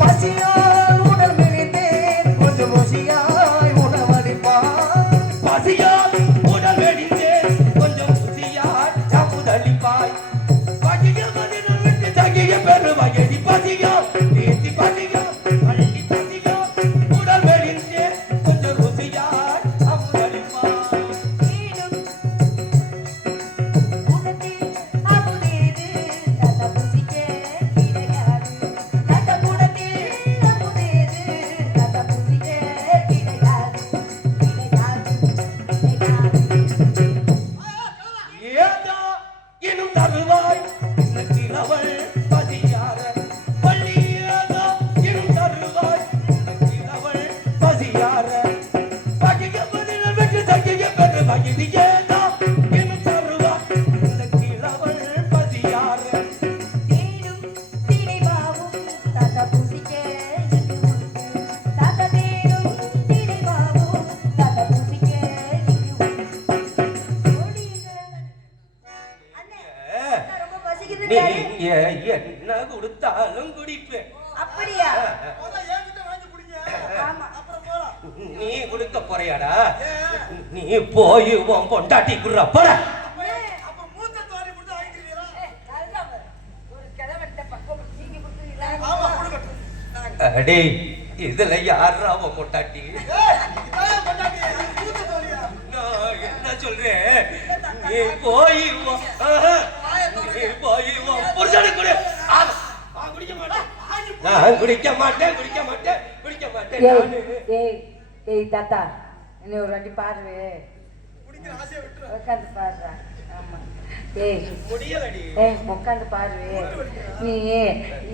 பசியால் உடல் மெலிந்தேன், கொஞ்சம் ருசியாய் உணவளிப்பாய். பசியால் உடல் மெலிந்தே கொஞ்சம் ருசியாய் அவு தள்ளிப்பாய். பசிய மனிதன் விட்டு தகிய பெருவயடி பசியா ஏத்தி பசியா அள்ளி பசியா உடல் மெலிந்தே கொஞ்சம் ருசியாய் அவு தள்ளிப்பாய். உதத்தில் அமுதேது, தாத்தா புசிக்க கிடையாது. கொடுத்தாலும் குடிப்பேன். அப்படியா? அதான் என்கிட்ட வாங்கி குடிங்க. ஆமா. அப்புறம் போலாம். நீ கொடுக்க போறியாடா? நீ போய் உன் பொண்டாட்டி குடுற போற. அப்ப மூத்த தோணி கொடுத்து வாங்கிக்கிறீங்களா? ஒரு கிழவட்ட பக்கம் சீனி கொடுத்துறீங்களா? ஆமா, கொடுக்கட்டும். அடே இதுல யாரா உன் பொண்டாட்டி? இதான் பொண்டாட்டி, அது மூத்த தோழியா? நான் என்ன சொல்றேன், நீ போய் நீ போய் உன் புருஷனுக்கு கொடு. ஆமா, நான் குடிக்க மாட்டேன். நான் குடிக்க மாட்டேன், குடிக்க மாட்டேன், குடிக்க மாட்டேன். நானு ஏய் தாத்தா என்ன ஒரு வாட்டி பாரு குடிக்கிற ஆசையை விட்டுரு. உட்காந்து பாருடா. ஆமா ஏய் முடியலடி. உட்காந்து பாரு. நீ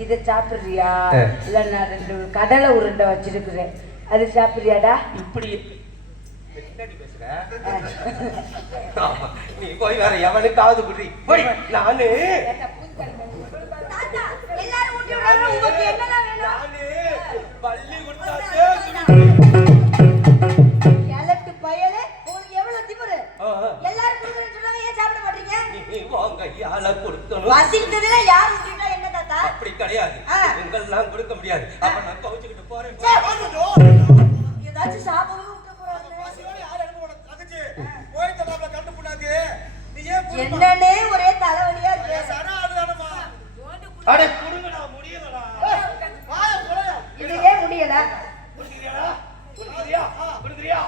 இதை சாப்பிடுறியா ஆ. இல்ல நான் 2 கடலை உருண்டை வச்சிருக்கிறேன், அது சாப்பிடுறியாடா? இப்படி என்னடி பேசுற? ஆமா, நீ போய் வேற எவனுக்காவது குடி. போய் நானு தாத்தா, எல்லாரும் ஊட்டி விடுறாங்க. உங்களுக்கு என்னலாம் வேணும்? நானு பள்ளி கொடுத்தாச்சே குடிப்பேன். கிழட்டு பயலே, உங்களுக்கு எவ்வளவு திமிரு? ஆ. எல்லாரும் குடுக்குறேன்னு சொன்னாங்க, ஏன் சாப்பிட மாட்டீங்க? நீ உங்க கையால கொடுக்கணும். பசித்ததுல யார் ஊட்டிட்டா என்ன தாத்தா? அப்படி கிடையாது, ஆ. உங்கெல்லாம் கொடுக்க முடியாது. அப்ப நான் கவுச்சுக்கிட்டு போறேன். ஏதாச்சும் சாப்பிடவும் விட்டு போறாங்க. பசியோட யார் அனுப்ப மாட்டாங்க. தங்கச்சி, போய் தராம கண்டு புண்ணாக்கு. நீ ஏன் புடுமா? என்னன்னே ஒரே தலைவலியா இருக்கு. ஐயா, சனா ஆடுதானம்மா. அட குடுங்கடா, முடியலடா. வாயை குறையா. இதுவே முடியல. குடுக்குறியாடா? குடுக்குறியா? குடுக்குறியா?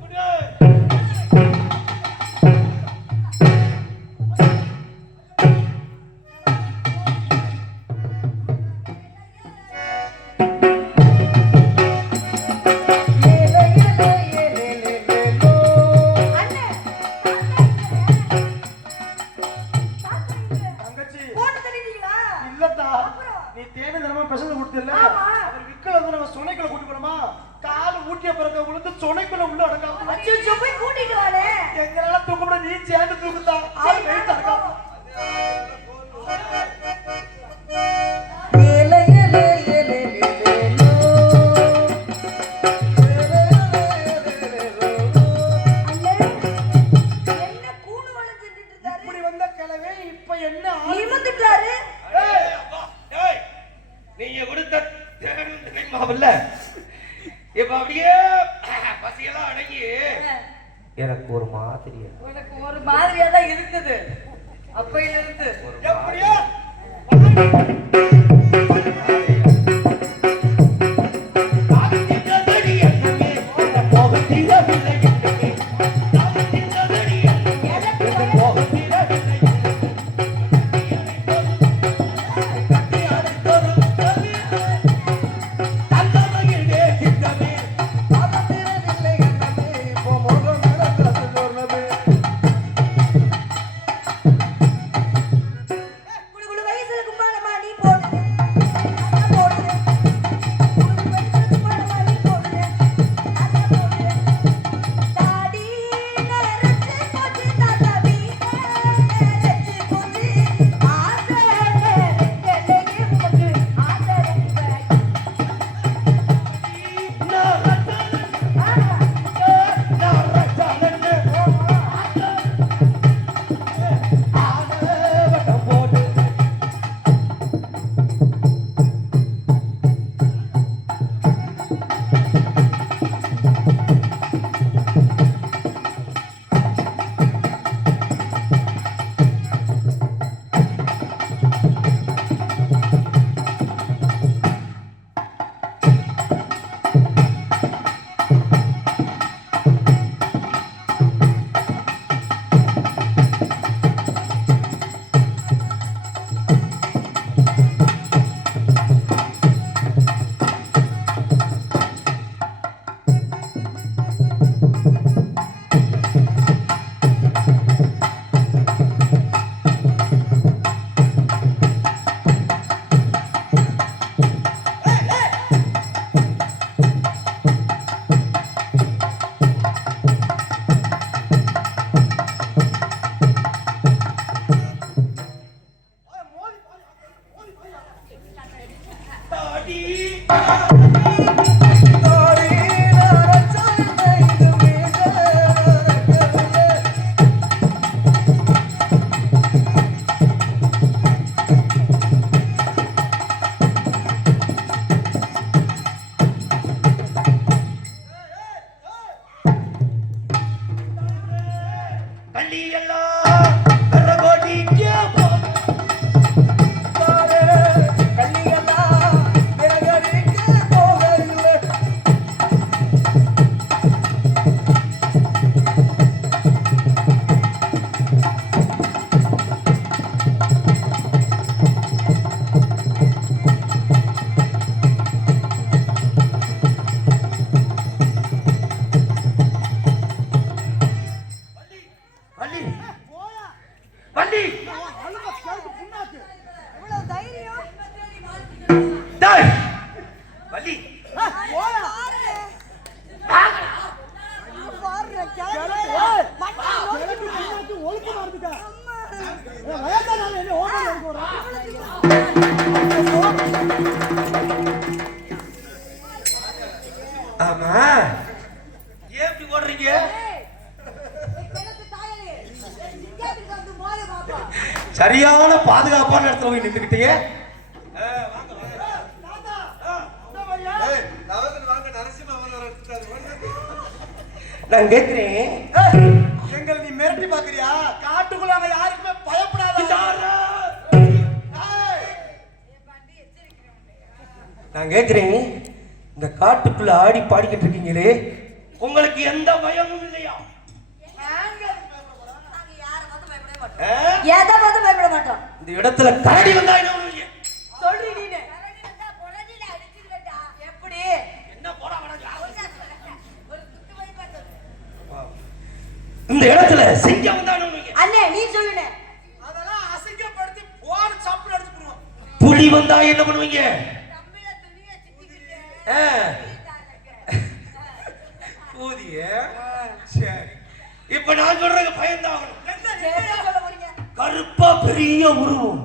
குடு. அண்ணே, தங்கச்சி, போட்டு தள்ளிட்டீங்களா? இல்லத்தா. அப்புறம்? நீ தேனி தினமா பிசைஞ்சு கொடுத்தில்ல? ஆமா. அவர் விக்கல வந்து நம்ம சுனைக்குள்ள கூட்டி போனோமா? கால் ஊட்டிய பிறகு விழுந்து சுனைக்குள்ள உள்ள அடங்காம அச்சோ, போய் கூட்டிட்டு வானே. எங்களால தூக்க முடியாது. நீ சேர்ந்து தூக்குதா? சரி, வெயிட் வாங்க, அடங்காம. போவோம். அண்ணே, என்ன கூணு வளைஞ்சிட்டு இருக்காரு? இப்படி வந்த கிழவே இப்ப என்ன ஆளு? நிமிர்ந்துட்டாரு. ஏய், அப்பா, ஏய், நீங்க கொடுத்த தேனும் தினைமாவில்ல, இப்ப அப்படியே பசியெல்லாம் அடங்கி எனக்கு ஒரு மாதிரி உனக்கு ஒரு மாதிரியா தான் இருக்குது அப்பையில இருந்து. எப்படியோ குடு குடு வயசுல கும்பாலம்மா, நீ போ. ஆமா ஏன் இப்படி ஓடுறீங்க? சரியான பாதுகாப்பான இடத்துல போய் நின்றுக்கிட்டீங்க. நான் கேட்கிறேன், எங்களை நீ மிரட்டி பாக்குறியா? காட்டுக்குள்ள அங்க யாருக்குமே பயப்படாத. நான் கேட்கிறேன், இந்த காட்டுக்குள்ள ஆடி பாடிக்கிட்டு இருக்கீங்களே, உங்களுக்கு எந்த பயமும் இல்லையா? எதை பார்த்து பயப்பட மாட்டோம். இந்த இடத்துல கரடி வந்தா என்ன பண்ணுவீங்க? சொல்றீ நீனு. எப்படி? என்ன போடா இந்த இடத்துல சிங்கம் வந்தா என்ன பண்ணுவீங்க? அண்ணே நீ சொல்லுனே. அதெல்லாம் அசிங்கப்படுத்தி போர் சாப்பிட அடிச்சு போடுவோம். புலி வந்தா என்ன பண்ணுவீங்க? ஊதிய சரி. இப்ப நான் சொல்றது பயந்தாகணும். கருப்பா பெரிய உருவம்,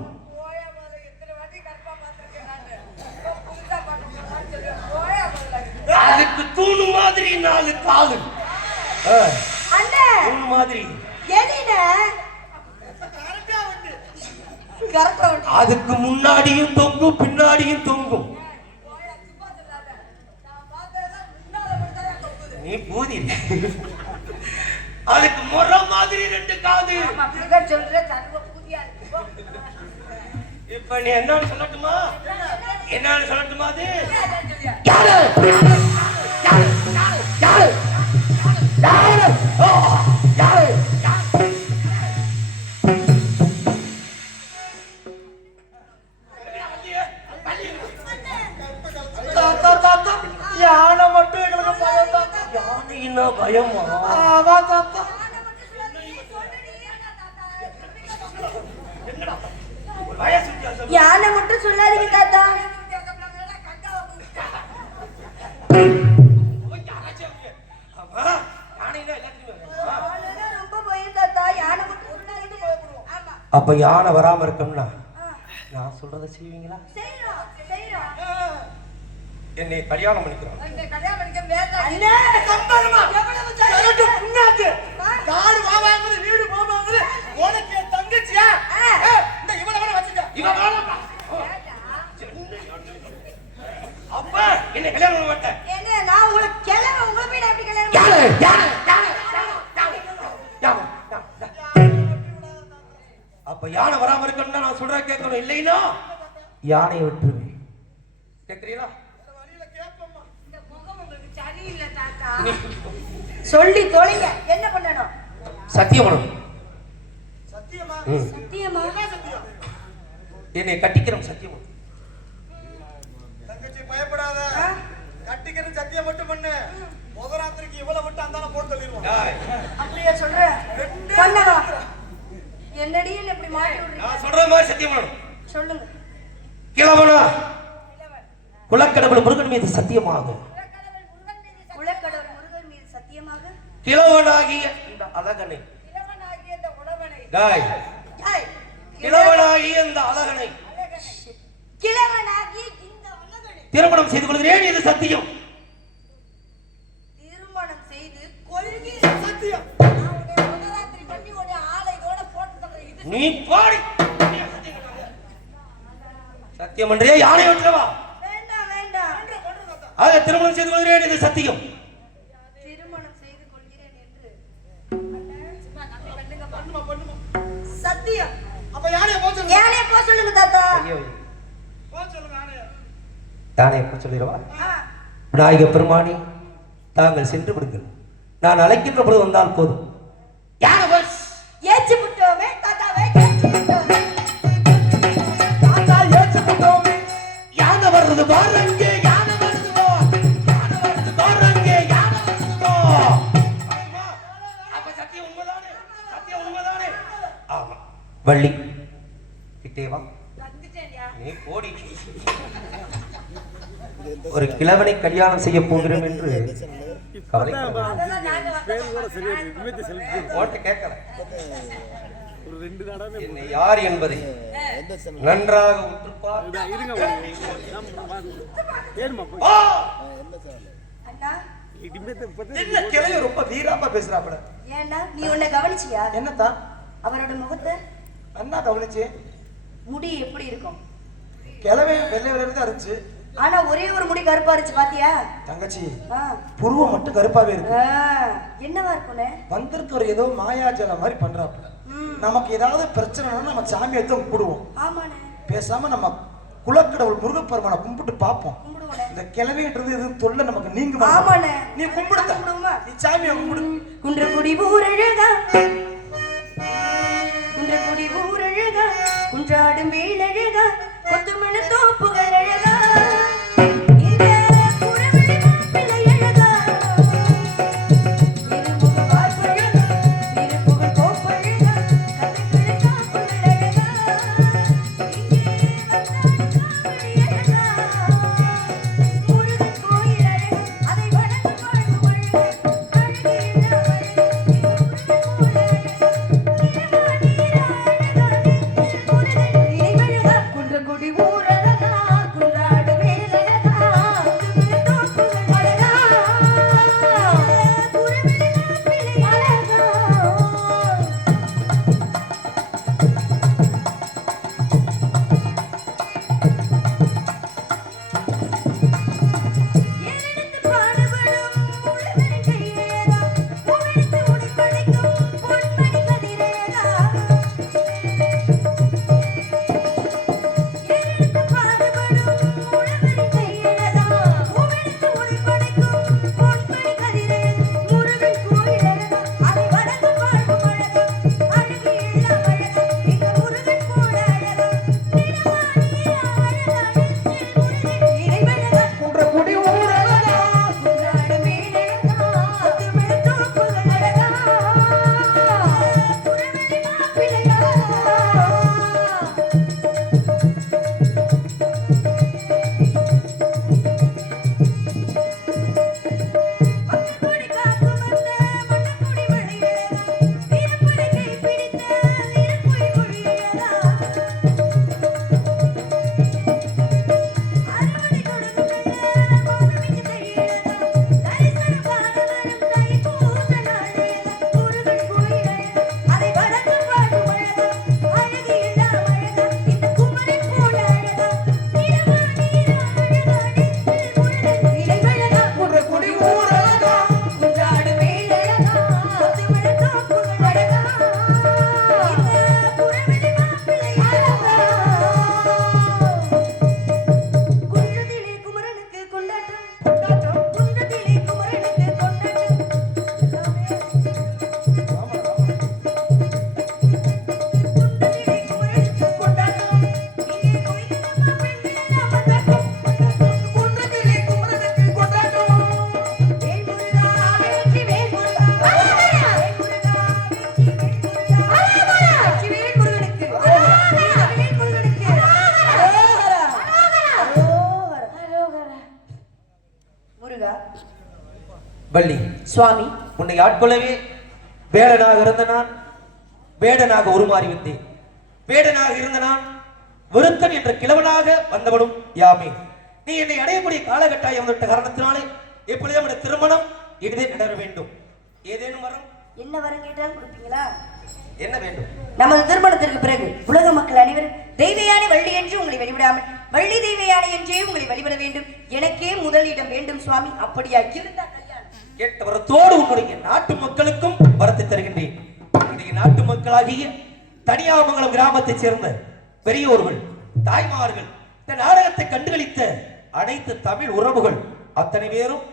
அதுக்கு தூணு மாதிரி 4 காலு, தூணு மாதிரி, அதுக்கு முன்னாடியும் தொங்கும் பின்னாடியும் தொங்கும். நீ பூதி. அதுக்கு முறை மாதிரி 2 காது. இப்ப நீ என்னன்னு சொல்லட்டுமா? என்னன்னு சொல்லட்டுமா? அது யாரு? யாரு? யாரு? யாரு? யாரு? யானை மட்டும் எங்களுக்கு பயம் தான். யானைன்னா பயமா? ஆமா தாத்தா. யானை மட்டும் சொல்லாதீங்க தாத்தா. ரொம்ப பயம் தாத்தா. யானை மட்டும் சொல்லாதீங்க பயப்படுவோம். ஆமா. அப்ப யானை வராம இருக்கணும்னா நான் சொல்றத செய்வீங்களா? செய்றோம் செய்றோம். என்னை கல்யாணம் பண்ணிக்கிறோம். அண்ணே கல்யாணம் பண்ணிக்க வேண்டாம். அண்ணே சம்பளமா எவ்வளவு தரட்டு புண்ணாக்கு. காடு வாவாங்குது வீடு போவாங்குது. உனக்கு என் தங்கச்சியா? இந்த இவளவன வச்சிட்ட. இவ வேணாம்ப்பா. அப்ப என்னை கல்யாணம் பண்ண மாட்டேன். என்ன நான் உங்களுக்கு கிளம்ப உங்க போய் நான் எப்படி கல்யாணம் யாரு? பண்ண? யாரு? யாரு? அப்ப யானை வராம இருக்கணும்னா நான் சொல்றேன் கேட்கணும். இல்லைன்னா யானையை விட்டுருவேன். கேட்கறீங்களா? இந்த முகம் உங்களுக்கு சரியில்லை தாத்தா. சொல்லி தொலைங்க. என்ன பண்ணணும்? சத்தியம் பண்ணணும். சத்தியமா? சத்தியமா? சத்தியம். என்னை கட்டிக்கிறோம். சத்தியம் பண்ணணும். தங்கச்சி பயப்படாத. கட்டிக்கிறது சத்தியம் மட்டும் பண்ணு. முதராத்திரிக்கு இவளை விட்டு அந்தால போட்டு தள்ளிடுவோம். அப்படியே சொல்றேன். பண்ணவா? என்னடி என்ன இப்படி மாட்டி விடுறீங்க? நான் சொல்ற மாதிரி சத்தியம் பண்ணணும். சொல்லுங்க. கிழவனா குலக்கடவுள் முருகன் மீது சத்தியமாக, குலக்கடவுள் முருகன் மீது சத்தியமாக, கிழவனாகிய இந்த அழகனை, கிழவனாகிய இந்த உழவனை, டேய் கிழவனாகிய இந்த அழகனை கிழவனாகிய இந்த அழகனை திருமணம் செய்து கொள்கிறேன். இது சத்தியம். திருமணம் செய்து கொள்கிறேன். சத்தியம். நான் உன்னை முதராத்திரி பண்ணி உன்னை ஆளை இதோட போட்டு தரேன். இது நீ பாடி சத்தியம் பண்றியா? யானை விட்டுறவா? வேண்டாம் வேண்டாம். ஆக திருமணம் செய்து கொள்கிறேன். இது சத்தியம். திருமணம் செய்து கொள்கிறேன் என்று சத்தியம். அப்ப யாரைய போக சொல்லுங்க. யானைய போக சொல்லுங்க தாத்தா. ஐயோ, போக சொல்லுங்க யாரைய. யானை எப்ப சொல்லிடவா? விநாயக பெருமானி தாங்கள் சென்று விடுங்கள். நான் அழைக்கின்ற பொழுது வந்தால் போதும். யானை பஸ் ஏச்சு விட்டோமே தாத்தாவே, ஏச்சு விட்டோமே தாத்தா, ஏச்சு விட்டோமே. யானை வருது பாருங்க. யானை வருது பார். யானை வருது பாருங்க. யானை வருது பார். அப்ப சத்தியம் உண்மைதானே? சத்தியம் உண்மைதானே? ஆமா. வள்ளி கிட்டே வா. வந்துட்டேன்யா. நீ போடி. ஒரு கிழவனை கல்யாணம் செய்ய போகிறோம் என்று கவலைப்படாதே. அதெல்லாம் நாங்க ஓட்ட கேட்கல. என்னை யார் என்பதை நன்றாக உற்றுப்பார். அண்ணா என்ன கிளைய ரொம்ப வீராப்பா பேசுறாப்பட. ஏன்னா நீ உன்னை கவனிச்சியா? என்னத்தா அவரோட முகத்தை என்ன கவனிச்சு? முடி எப்படி இருக்கும்? கிளவே வெள்ளை வெள்ளையில தான் இருந்துச்சு. ஆனா ஒரே ஒரு முடி கருப்பா இருந்துச்சு பாத்தியா? தங்கச்சி ஆ. புருவம் மட்டும் கருப்பாவே இருக்கு. என்னவா இருக்கும்னே? வந்திருக்கிற ஏதோ மாயாஜலம் மாதிரி பண்றாப்புல. நமக்கு ஏதாவது பிரச்சனைனா நம்ம சாமியை தான் கும்பிடுவோம். ஆமாண்ணே. பேசாம நம்ம குலக்கடவுள் முருகப்பெருமானை கும்பிட்டு பார்ப்போம். கும்பிடுவோண்ணே. இந்த கிளவின்றது இது தொல்லை நமக்கு நீங்க. ஆமாண்ணே. நீ கும்பிடுதா? நீ சாமியை கும்பிடு. குன்றக்குடி ஊரழகா, குன்றக்குடி ஊரழகா, குன்றாடும் வேலழகா, கொத்துமண தோப்புகள் அழகா, இந்த புறவழி மாப்பிள்ளை அழகா, இருமுக பார்ப்பழகா, இருப்புகழ் கோப்பழகா, கதைகளை காப்புகள் அழகா, இங்கே வந்தாடும் காவடி அழகா, முருகன் கோயில் அழகா, அதை வணங்கும் வாழ்வு அழகா, அழகு என்ன அழகு, முருகன் கோயில் அழகா, நிலவா நீரா அழகா, நெஞ்சில் முருகன் நினைவழகா, குன்றக்குடி ஊரழகா, குன்றாடு வேலழகா, கொத்துமண தோப்புகள் அழகா, புறவழி மாப்பிள்ளை அழகா. ஏறெடுத்து பாடுபடும் உழவரின் கையிலேதா, உமிழ்ந்து உடைப்படைக்கும் பொன்மணி கதிரேதா. ஏறெடுத்து பாடுபடும் உழவரின் கையிலேதா, உமிழ்ந்து உடைப்படைக்கும் பொன்மணி கதிரேதா. முருகன் கோயில் அழகா, அதை வணங்கும் வாழ்வு அழகா, அழகு எல்லாம் அழகா, எங்க முருகன் போல அழகா, நிலவா நீரா அழகா, நெஞ்சில் முருகன் நினைவழகா, குன்றக்குடி ஊரழகா, குன்றாடு வேலழகா, கொத்துமண தோப்புகள் அழகா, புறவழி மாப்பிள்ளை அழகா. மன்னர்கொடி காக்கும் வந்த மன்னர்கொடி வழியழகா, வீரப்படை கைப்பிடித்த வீரப்புலி மொழியழகா, அறுவடை கொடுக்கும் கண்ண பௌர்ணமிக்கு தையழகா, தரிசனம் காண வரும் தைப்பூச நாளழகா, முருகன் கோயில் அழகா, அதை வணங்கும் வாழ்வு அழகா, அழகு எல்லாம் அழகா, இந்த குமரன் போல அழகா, நிலவா நீரா அழகா, நெஞ்சில் முருகன் நினைவழகா, குன்றக்குடி ஊரழகா, குன்றாடு வேலழகா, கொத்துமண தோப்புகள் அழகா, இந்த புறவழி மாப்பிள்ளை அழகா. குன்றத்திலே குமரனுக்கு கொண்டாட்டம், கொண்டாட்டம், குன்றத்திலே குமரனுக்கு கொண்டாட்டம். குன்றத்திலே குமரனுக்கு கொண்டாட்டம், இங்கே கோயிலம்மா பெண்கள் எல்லாம் வந்தாட்டம், குன்றத்திலே குமரனுக்கு கொண்டாட்டம். வேல் முருகா வெற்றி வேல் முருகா, வேல் முருகா வெற்றி வேல் முருகா, வெற்றி வேல் முருகனுக்கு, வேல் முருகனுக்கு, அரோகரா, அரோகரா. முருகா வள்ளி, சுவாமி, உன்னை ஆட்கொள்ளவே வேடனாக இருந்த நான் வேடனாக உருமாறி வந்தேன். வேடனாக இருந்த நான் விருத்தன் என்ற கிழவனாக வந்தவனும் யாமே. நீ என்னை அடையக்கூடிய காலகட்டாயம் வந்துவிட்ட காரணத்தினாலே எப்பொழுதும் நம்முடைய திருமணம் இனிதே நடர வேண்டும். ஏதேனும் வரும் என்ன வரம் கேட்டாலும் கொடுப்பீங்களா? என்ன வேண்டும்? நமது திருமணத்திற்கு பிறகு உலக மக்கள் அனைவரும் தெய்வயானை வள்ளி என்று உங்களை வழிபடாமல் வள்ளி தெய்வயானை என்றே உங்களை வழிபட வேண்டும். எனக்கே முதலிடம் வேண்டும் சுவாமி. அப்படியா இருந்தா கல்யாணம். கேட்ட வரத்தோடு உன்னுடைய நாட்டு மக்களுக்கும் வரத்தை தருகின்றேன். உன்னுடைய நாட்டு மக்களாகிய தனியாமங்கலம் கிராமத்தைச் சேர்ந்த பெரியோர்கள், தாய்மார்கள், இந்த நாடகத்தை கண்டுகளித்த அனைத்து தமிழ் உறவுகள் அத்தனை பேரும்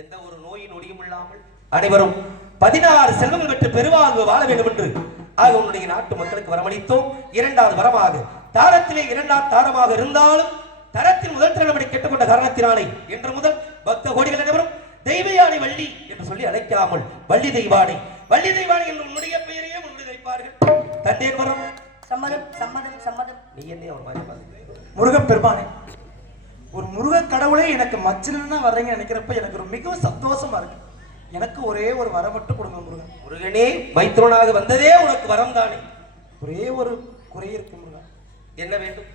எந்த ஒரு நோய் நொடியும் இல்லாமல் அனைவரும் 16 செல்வங்கள் பெற்று பெருவாழ்வு வாழ வேண்டும் என்று ஆக உன்னுடைய நாட்டு மக்களுக்கு வரமளித்தோம். இரண்டாவது வரமாக தாரத்திலே இரண்டாம் தாரமாக இருந்தாலும் தரத்தில் முதல் திறனபடி கேட்டுக்கொண்ட காரணத்தினாலே இன்று முதல் பக்த கோடிகள் அனைவரும் தெய்வயானை வள்ளி என்று சொல்லி அழைக்காமல் வள்ளி தெய்வானை, வள்ளி தெய்வானை என்று உன்னுடைய பெயரையே முன்னிலை வைப்பார்கள். தந்தேன் வரும். சம்மதம் சம்மதம் சம்மதம். நீ என்ன ஒரு மாதிரி பாருங்க. முருகப்பெருமானே, ஒரு முருக கடவுளே எனக்கு மச்சினா வர்றீங்கன்னு நினைக்கிறப்ப எனக்கு ஒரு மிகவும் சந்தோஷமா இருக்கு. எனக்கு ஒரே ஒரு வரம் மட்டும் கொடுங்க முருகன். முருகனே, மைத்துனனாக வந்ததே உனக்கு வரம் தானே. ஒரே ஒரு குறை இருக்கு முருகன். என்ன வேண்டும்?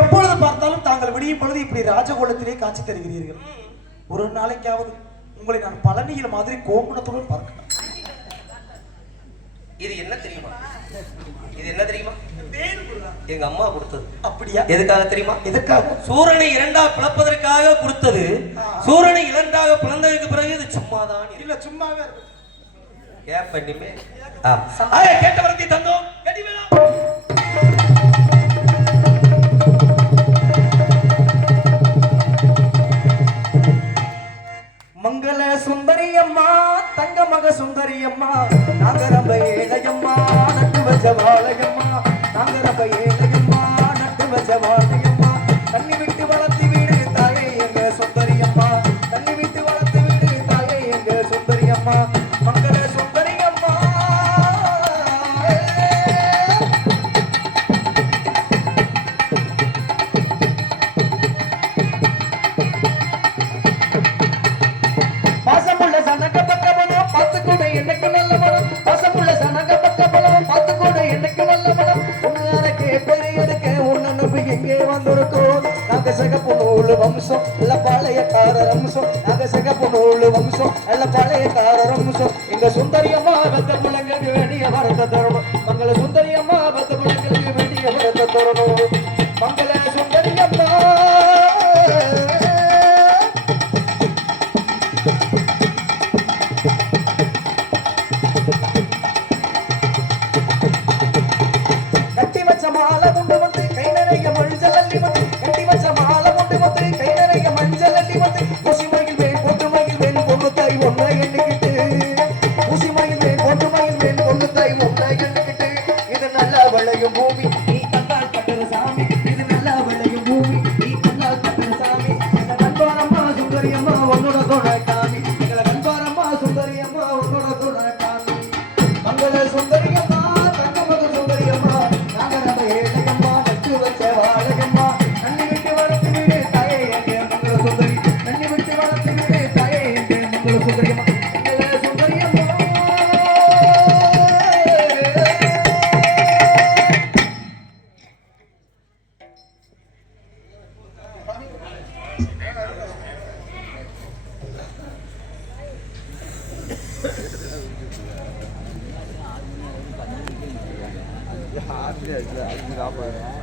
எப்பொழுது பார்த்தாலும் தாங்கள் விடியும் பொழுது இப்படி ராஜகோலத்திலே காட்சி தருகிறீர்கள். ஒரு நாளைக்காவது உங்களை நான் பழனியில் மாதிரி கோங்குணத்துடன் பார்க்கிறேன். இது என்ன தெரியுமா? இது என்ன தெரியுமா? எங்க அம்மா கொடுத்தது. அப்படியா? எதுக்காக தெரியுமா? எதற்காக? சூரனை இரண்டாக பிளப்பதற்காக கொடுத்தது. சூரனை இரண்டாக பிளந்ததுக்கு பிறகு இது சும்மாதான். இல்ல சும்மாவே ஏன் பண்ணிமே கேட்ட வரத்தை தந்தோம். கடி வேணாம். மங்கள சுந்தரியம்மா தங்க மக சுந்தரியம்மா நாகரம்ப ஏழையம்மா நட்டு வச்ச வாழையம்மா நாகரம்ப ஏழையம்மா நட்டு வச்ச வாழையம்மா தண்ணி விட்டு வளர்த்து வீடு தாயே எங்க சுந்தரியம்மா தண்ணி விட்டு வளர்த்து வீடு தாயே எங்க சுந்தரியம்மா மங்கள சுந்தரியம்மா பாசமுள்ள சனக பக்கபலம் பார்த்து கூட எனக்கு நல்ல மனம் பாசமுள்ள சனக பக்கபலம் பார்த்து கூட எனக்கு நல்ல மனம் உன்னையாரக்கே பெரியதுக்கு உன்னை நம்பி எங்கே வந்திருக்கோம் நாங்க சகப்பு நூல் வம்சம் இல்ல பாளையக்கார வம்சம் நாங்க சகப்பு நூல் வம்சம் இல்ல பாளையக்கார வம்சம் எங்க சுந்தரியம்மா பெத்த பிள்ளைங்களுக்கு வேண்டிய வரத்த தரணும் மங்கள சுந்தரியம்மா பெத்த பிள்ளைங்களுக்கு வேண்டிய வரத்த தரணும் மங்கள சுந்தரியம்மா கட்டி வச்ச மாலை கொண்டு வந்து கை நிறைய மஞ்சள் அள்ளி வந்து கட்டி வச்ச மாலை கொண்டு வந்து கை நிறைய மஞ்சள் அள்ளி வந்து ஊசிமயில் மேல் பொட்டுமயில் மேல் பொண்ணு தாய் ஒன்றை எண்ணிக்கிட்டு ஊசிமயில் மேல் பொட்டுமயில் மேல் பொண்ணு தாய் ஒன்றை எண்ணிக்கிட்டு இது நல்லா விளையும் பூமி நீ கண்டால் கட்டுற சாமி இது நல்லா விளையும் பூமி நீ கண்டால் கட்டுற சாமி எங்க கண்பாரம்மா சுந்தரியம்மா உன்னோட துணை காமி எங்களை கண்பாரம்மா சுந்தரியம்மா உன்னோட துணை காமி மங்கள சுந்தரியம்மா தங்கமக சுந்தரியம்மா நாகரம்ப ஏழையம்மா நட்டு வச்ச வாழையம்மா தண்ணி விட்டு வளர்த்து விடு தாயே எங்க மங்கள சுந்தரி தண்ணி விட்டு வளர்த்து விடு தாயே எங்க மங்கள சுந்தரியம்மா மங்கள சுந்தரியம்மா அதுக்கு